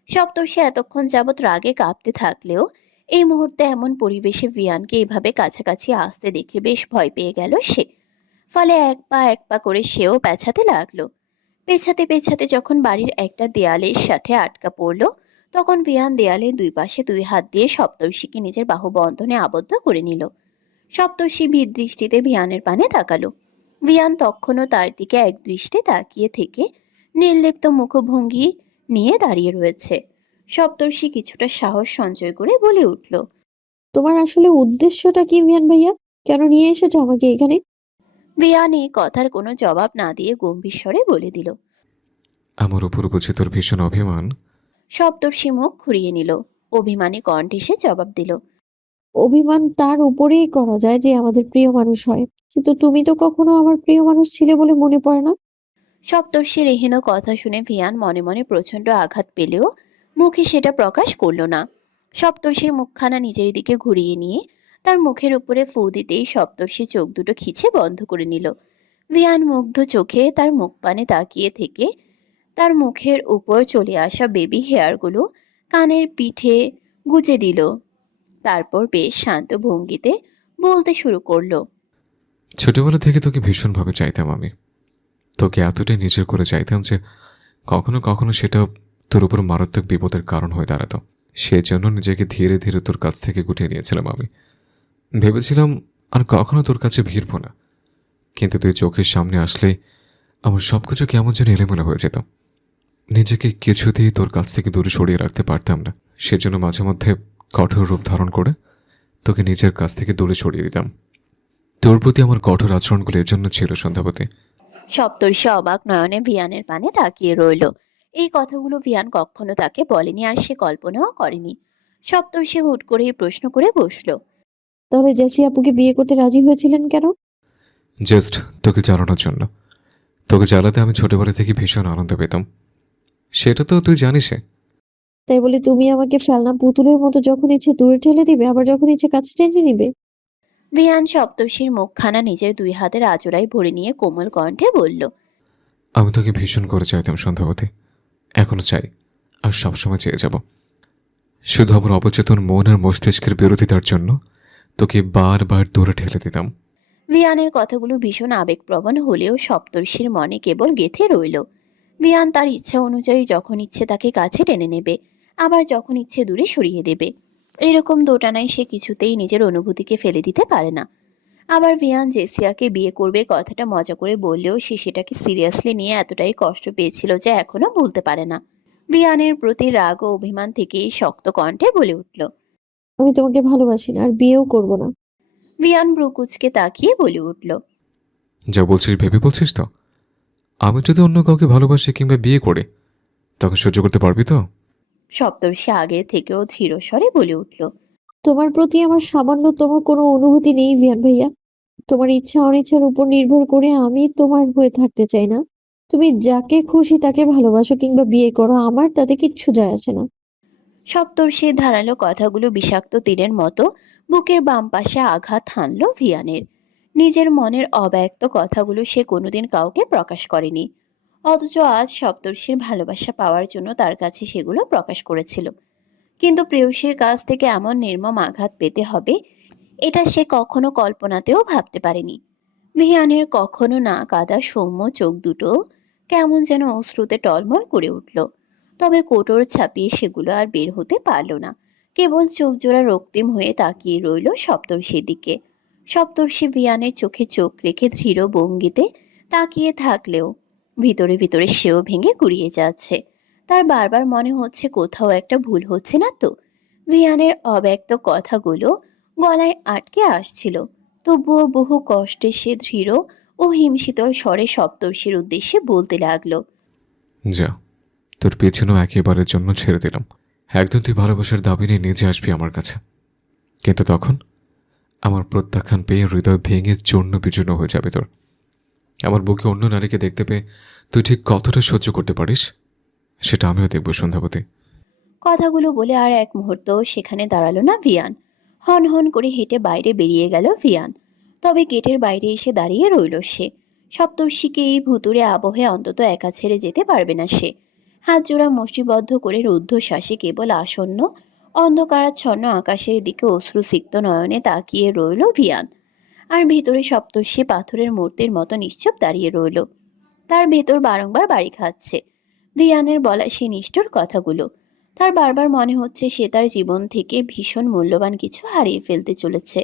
সপ্তর্ষি এতক্ষণ যাবৎ রাগে কাঁপতে থাকলেও এই মুহূর্তে এমন পরিবেশে ভিয়ানকে এভাবে কাছাকাছি আসতে দেখে বেশ ভয় পেয়ে গেল সে। ফলে এক পা করে সেও পেছাতে লাগলো। পেছাতে পেছাতে যখন বাড়ির একটা দেয়ালের সাথে আটকা পড়লো, তখন ভিয়ান দেয়ালের দুই পাশে দুই হাত দিয়ে সপ্তর্ষিকে নিজের বাহুবন্ধনে আবদ্ধ করে নিল। সপ্তর্ষি ভীত দৃষ্টিতে ভিয়ানের পানে তাকালো। ভিয়ান তখনও তার দিকে এক দৃষ্টে তাকিয়ে থেকে নির্লিপ্ত মুখভঙ্গি নিয়ে দাঁড়িয়ে রয়েছে। সপ্তর্ষি কিছুটা সাহস সঞ্চয় করে বলে উঠল, তোমার আসলে উদ্দেশ্যটা কি ভিয়ান ভাইয়া? কেন নিয়ে এসেছো আমাকে এখানে? ভিয়ান এই কথার কোনো জবাব না দিয়ে গম্ভীর স্বরে বলে দিল। আমার উপর বুঝি তোর ভীষণ অভিমান? সপ্তর্ষি মুখ ঘুরিয়ে নিল, অভিমানী কণ্ঠে সে জবাব দিল, অভিমান তার উপরেই করা যায় যে আমাদের প্রিয় মানুষ হয়, কিন্তু তুমি তো কখনো আমার প্রিয় মানুষ ছিলে বলে মনে পড়ে না। সপ্তর্ষির এহেন কথা শুনে ভিয়ান মনে মনে প্রচণ্ড আঘাত পেলেও মুখে সেটা প্রকাশ করল না। সপ্তর্ষির মুখখানা নিজের দিকে ঘুরিয়ে নিয়ে তার মুখের উপরে ফু দিতেই সপ্তর্ষি চোখ দুটো খিচে বন্ধ করে নিল। ভিয়ান মুগ্ধ চোখে তার মুখ পানে তাকিয়ে থেকে তার মুখের উপর চলে আসা বেবি হেয়ারগুলো কানের পিঠে গুজে দিল। তারপর বেশ শান্ত ভঙ্গিতে বলতে শুরু করলো, ছোটবেলা থেকে তোকে ভীষণভাবে চাইতাম আমি। তোকে এতটাই নিজের করে চাইতাম যে কখনো কখনো সেটা তোর উপর মারাত্মক বিপদের কারণ হয়ে দাঁড়াতো। সেজন্য নিজেকে ধীরে ধীরে তোর কাছ থেকে গুটিয়ে নিয়েছিলাম আমি। ভেবেছিলাম আর কখনো তোর কাছে ভিড়ব না, কিন্তু তুই চোখের সামনে আসলে আমার সবকিছু কেমন যেন এলোমেলো হয়ে যেত। নিজেকে কিছুতেই তোর কাছ থেকে দূরে সরিয়ে রাখতে পারতাম না। সেজন্য মাঝে মধ্যে কঠোর রূপ ধারণ করে তোকে নিজের কাছ থেকে দূরে সরিয়ে দিতাম। তোর প্রতি আমার কঠোর আচরণগুলো এর জন্য ছিল সন্ধ্যাবতী। সপ্তর্ষি অবাক নয়নে ভিয়ানের পানে তাকিয়ে রইল। এই কথাগুলো ভিয়ান কখনো তাকে বলেনি, আর সে কল্পনাও করেনি। সপ্তর্ষি হুট করে প্রশ্ন করে বসলো, তাহলে জেসি আপুকে বিয়ে করতে রাজি হয়েছিলেন কেন? জাস্ট তোকে জ্বালানোর জন্য। তোকে জ্বালাতে আমি ছোটবেলা থেকে ভীষণ আনন্দ পেতাম, সেটা তো তুই জানিস। তাই বলে তুমি আমাকে ফেলনা পুতুলের মতো যখন ইচ্ছে দূরে ঠেলে দিবে, আবার যখন ইচ্ছে কাছে টেনে নিবে? ভিয়ান সপ্তর্ষির মুখখানা নিজের 2 হাতের আঁচড়ায় ভরে নিয়ে কোমল কণ্ঠে বলল, আমি তোকে ভীষণ করে চাইতাম সন্ধ্যাবতী, এখনো চাই, আর সবসময় চেয়ে যাব। শুধু আমার অবচেতন মন আর মস্তিষ্কের বিরোধিতার জন্য তোকে বারবার দূরে ঠেলে দিতাম। ভিয়ানের কথাগুলো ভীষণ আবেগপ্রবণ হলেও সপ্তর্ষির মনে কেবল গেঁথে রইল। ভিয়ান তার ইচ্ছা অনুযায়ী যখন ইচ্ছে তাকে কাছে টেনে নেবে, আবার যখন ইচ্ছে দূরে সরিয়ে দেবে। এরকম দোটানায় সে কিছুতেই নিজের অনুভূতিকে ফেলে দিতে পারে না। আবার ভিয়ান জেসিয়াকে বিয়ে করবে কথাটা মজা করে বললেও সে সেটাকে সিরিয়াসলি নিয়ে এতটাই কষ্ট পেয়েছিল যে এখনো ভুলতে পারে না। ভিয়ানের প্রতি রাগ ও অভিমান থেকে শক্ত কণ্ঠে বলে উঠল। আমি তোমাকে ভালোবাসি না আর বিয়েও করব না। ভিয়ান ব্রুকুচকে তাকিয়ে বলে উঠল, যা বলছিস ভেবে বলছিস তো? আমি যদি অন্য কাউকে ভালোবাসি কিংবা বিয়ে করে, তখন সহ্য করতে পারবি তো? সপ্তর্ষি আগের থেকেও ধীর স্বরে বলে উঠল। তোমার প্রতি আমার সামান্যতম কোনো অনুভূতি নেই বিয়ান ভাইয়া। তোমার ইচ্ছা অনিচ্ছার উপর নির্ভর করে আমি তোমার হয়ে থাকতে চাই না। তুমি যাকে খুশি তাকে ভালোবাসো কিংবা বিয়ে করো, আমার তাতে কিচ্ছু যায় আসে না। সপ্তর্ষির ধারালো কথাগুলো বিষাক্ত তীরের মতো বুকের বাম পাশে আঘাত হানল ভিয়ানের। নিজের মনের অব্যক্ত কথাগুলো সে কোনোদিন কাউকে প্রকাশ করেনি, অথচ আজ সপ্তর্ষির ভালোবাসা পাওয়ার জন্য তার কাছে সেগুলো প্রকাশ করেছিল। কিন্তু প্রেয়সীর কাছ থেকে এমন নির্মম আঘাত পেতে হবে এটা সে কখনো কল্পনাতেও ভাবতে পারেনি। ভিয়ানের কখনো না কাদা সৌম্য চোখ দুটো কেমন যেন অশ্রুতে টলমল করে উঠল। তবে কোটর ছাপিয়ে সেগুলো আর বের হতে পারল না। কেবল চোখ জোড়া রক্তিম হয়ে তাকিয়ে রইল সপ্তর্ষির দিকে। সপ্তর্ষি ভিয়ানের চোখে চোখ রেখে দৃঢ় ভঙ্গিতে তাকিয়ে থাকলেও ভিতরে ভিতরে সেও ভেঙে গুড়িয়ে যাচ্ছে। তার বারবার মনে হচ্ছে কোথাও একটা ভুল হচ্ছে না তো। ভিয়ানের অব্যক্ত কথাগুলো গলায় আটকে আসছিল, তবুও বহু কষ্টে সে দৃঢ় ও হিমশীতল স্বরে সপ্তর্ষির উদ্দেশ্যে বলতে লাগলো, যা, তোর পেছনেও একেবারের জন্য ছেড়ে দিলাম। একদিন তুই ভালোবাসার দাবি নিয়ে নিজে আসবি আমার কাছে, কিন্তু তখন আমার প্রত্যাখ্যান পেয়ে হৃদয় ভেঙে চূর্ণ বিচূর্ণ হয়ে যাবে তোর। আমার বুকে অন্য নারীকে দেখতে পেয়ে তুই ঠিক কতটা সহ্য করতে পারিস সেটা আমিও দেখব সন্ধ্যাবতী। কথাগুলো বলে আর এক মুহূর্ত সেখানে দাঁড়ালো না ভিয়ান। হন হন করে হেঁটে বাইরে বেরিয়ে গেল ভিয়ান। তবে গেটের বাইরে এসে দাঁড়িয়ে রইল সে। সপ্তর্ষিকে এই ভুতুরে আবহে অন্তত একা ছেড়ে যেতে পারবে না সে। হাত জোড়া মুষ্টিবদ্ধ করে রুদ্ধশ্বাসে কেবল আসন্ন অন্ধকারাচ্ছন্ন আকাশের দিকে অশ্রুসিক্ত নয়নে তাকিয়ে রইল ভিয়ান। আর ভেতরে সপ্তর্ষি পাথরের মূর্তির মতো নিশ্চুপ দাঁড়িয়ে রইল। তার ভেতর বারংবার বাড়ি খাচ্ছে ভিয়ানের বলা সেই নিষ্ঠুর কথাগুলো। তার বারবার মনে হচ্ছে সে তার জীবন থেকে ভীষণ মূল্যবান কিছু হারিয়ে ফেলতে চলেছে,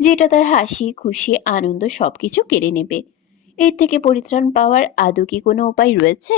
যেটা তার হাসি খুশি আনন্দ সবকিছু কেড়ে নেবে। এর থেকে পরিত্রাণ পাওয়ার আদৌ কি কোনো উপায় রয়েছে?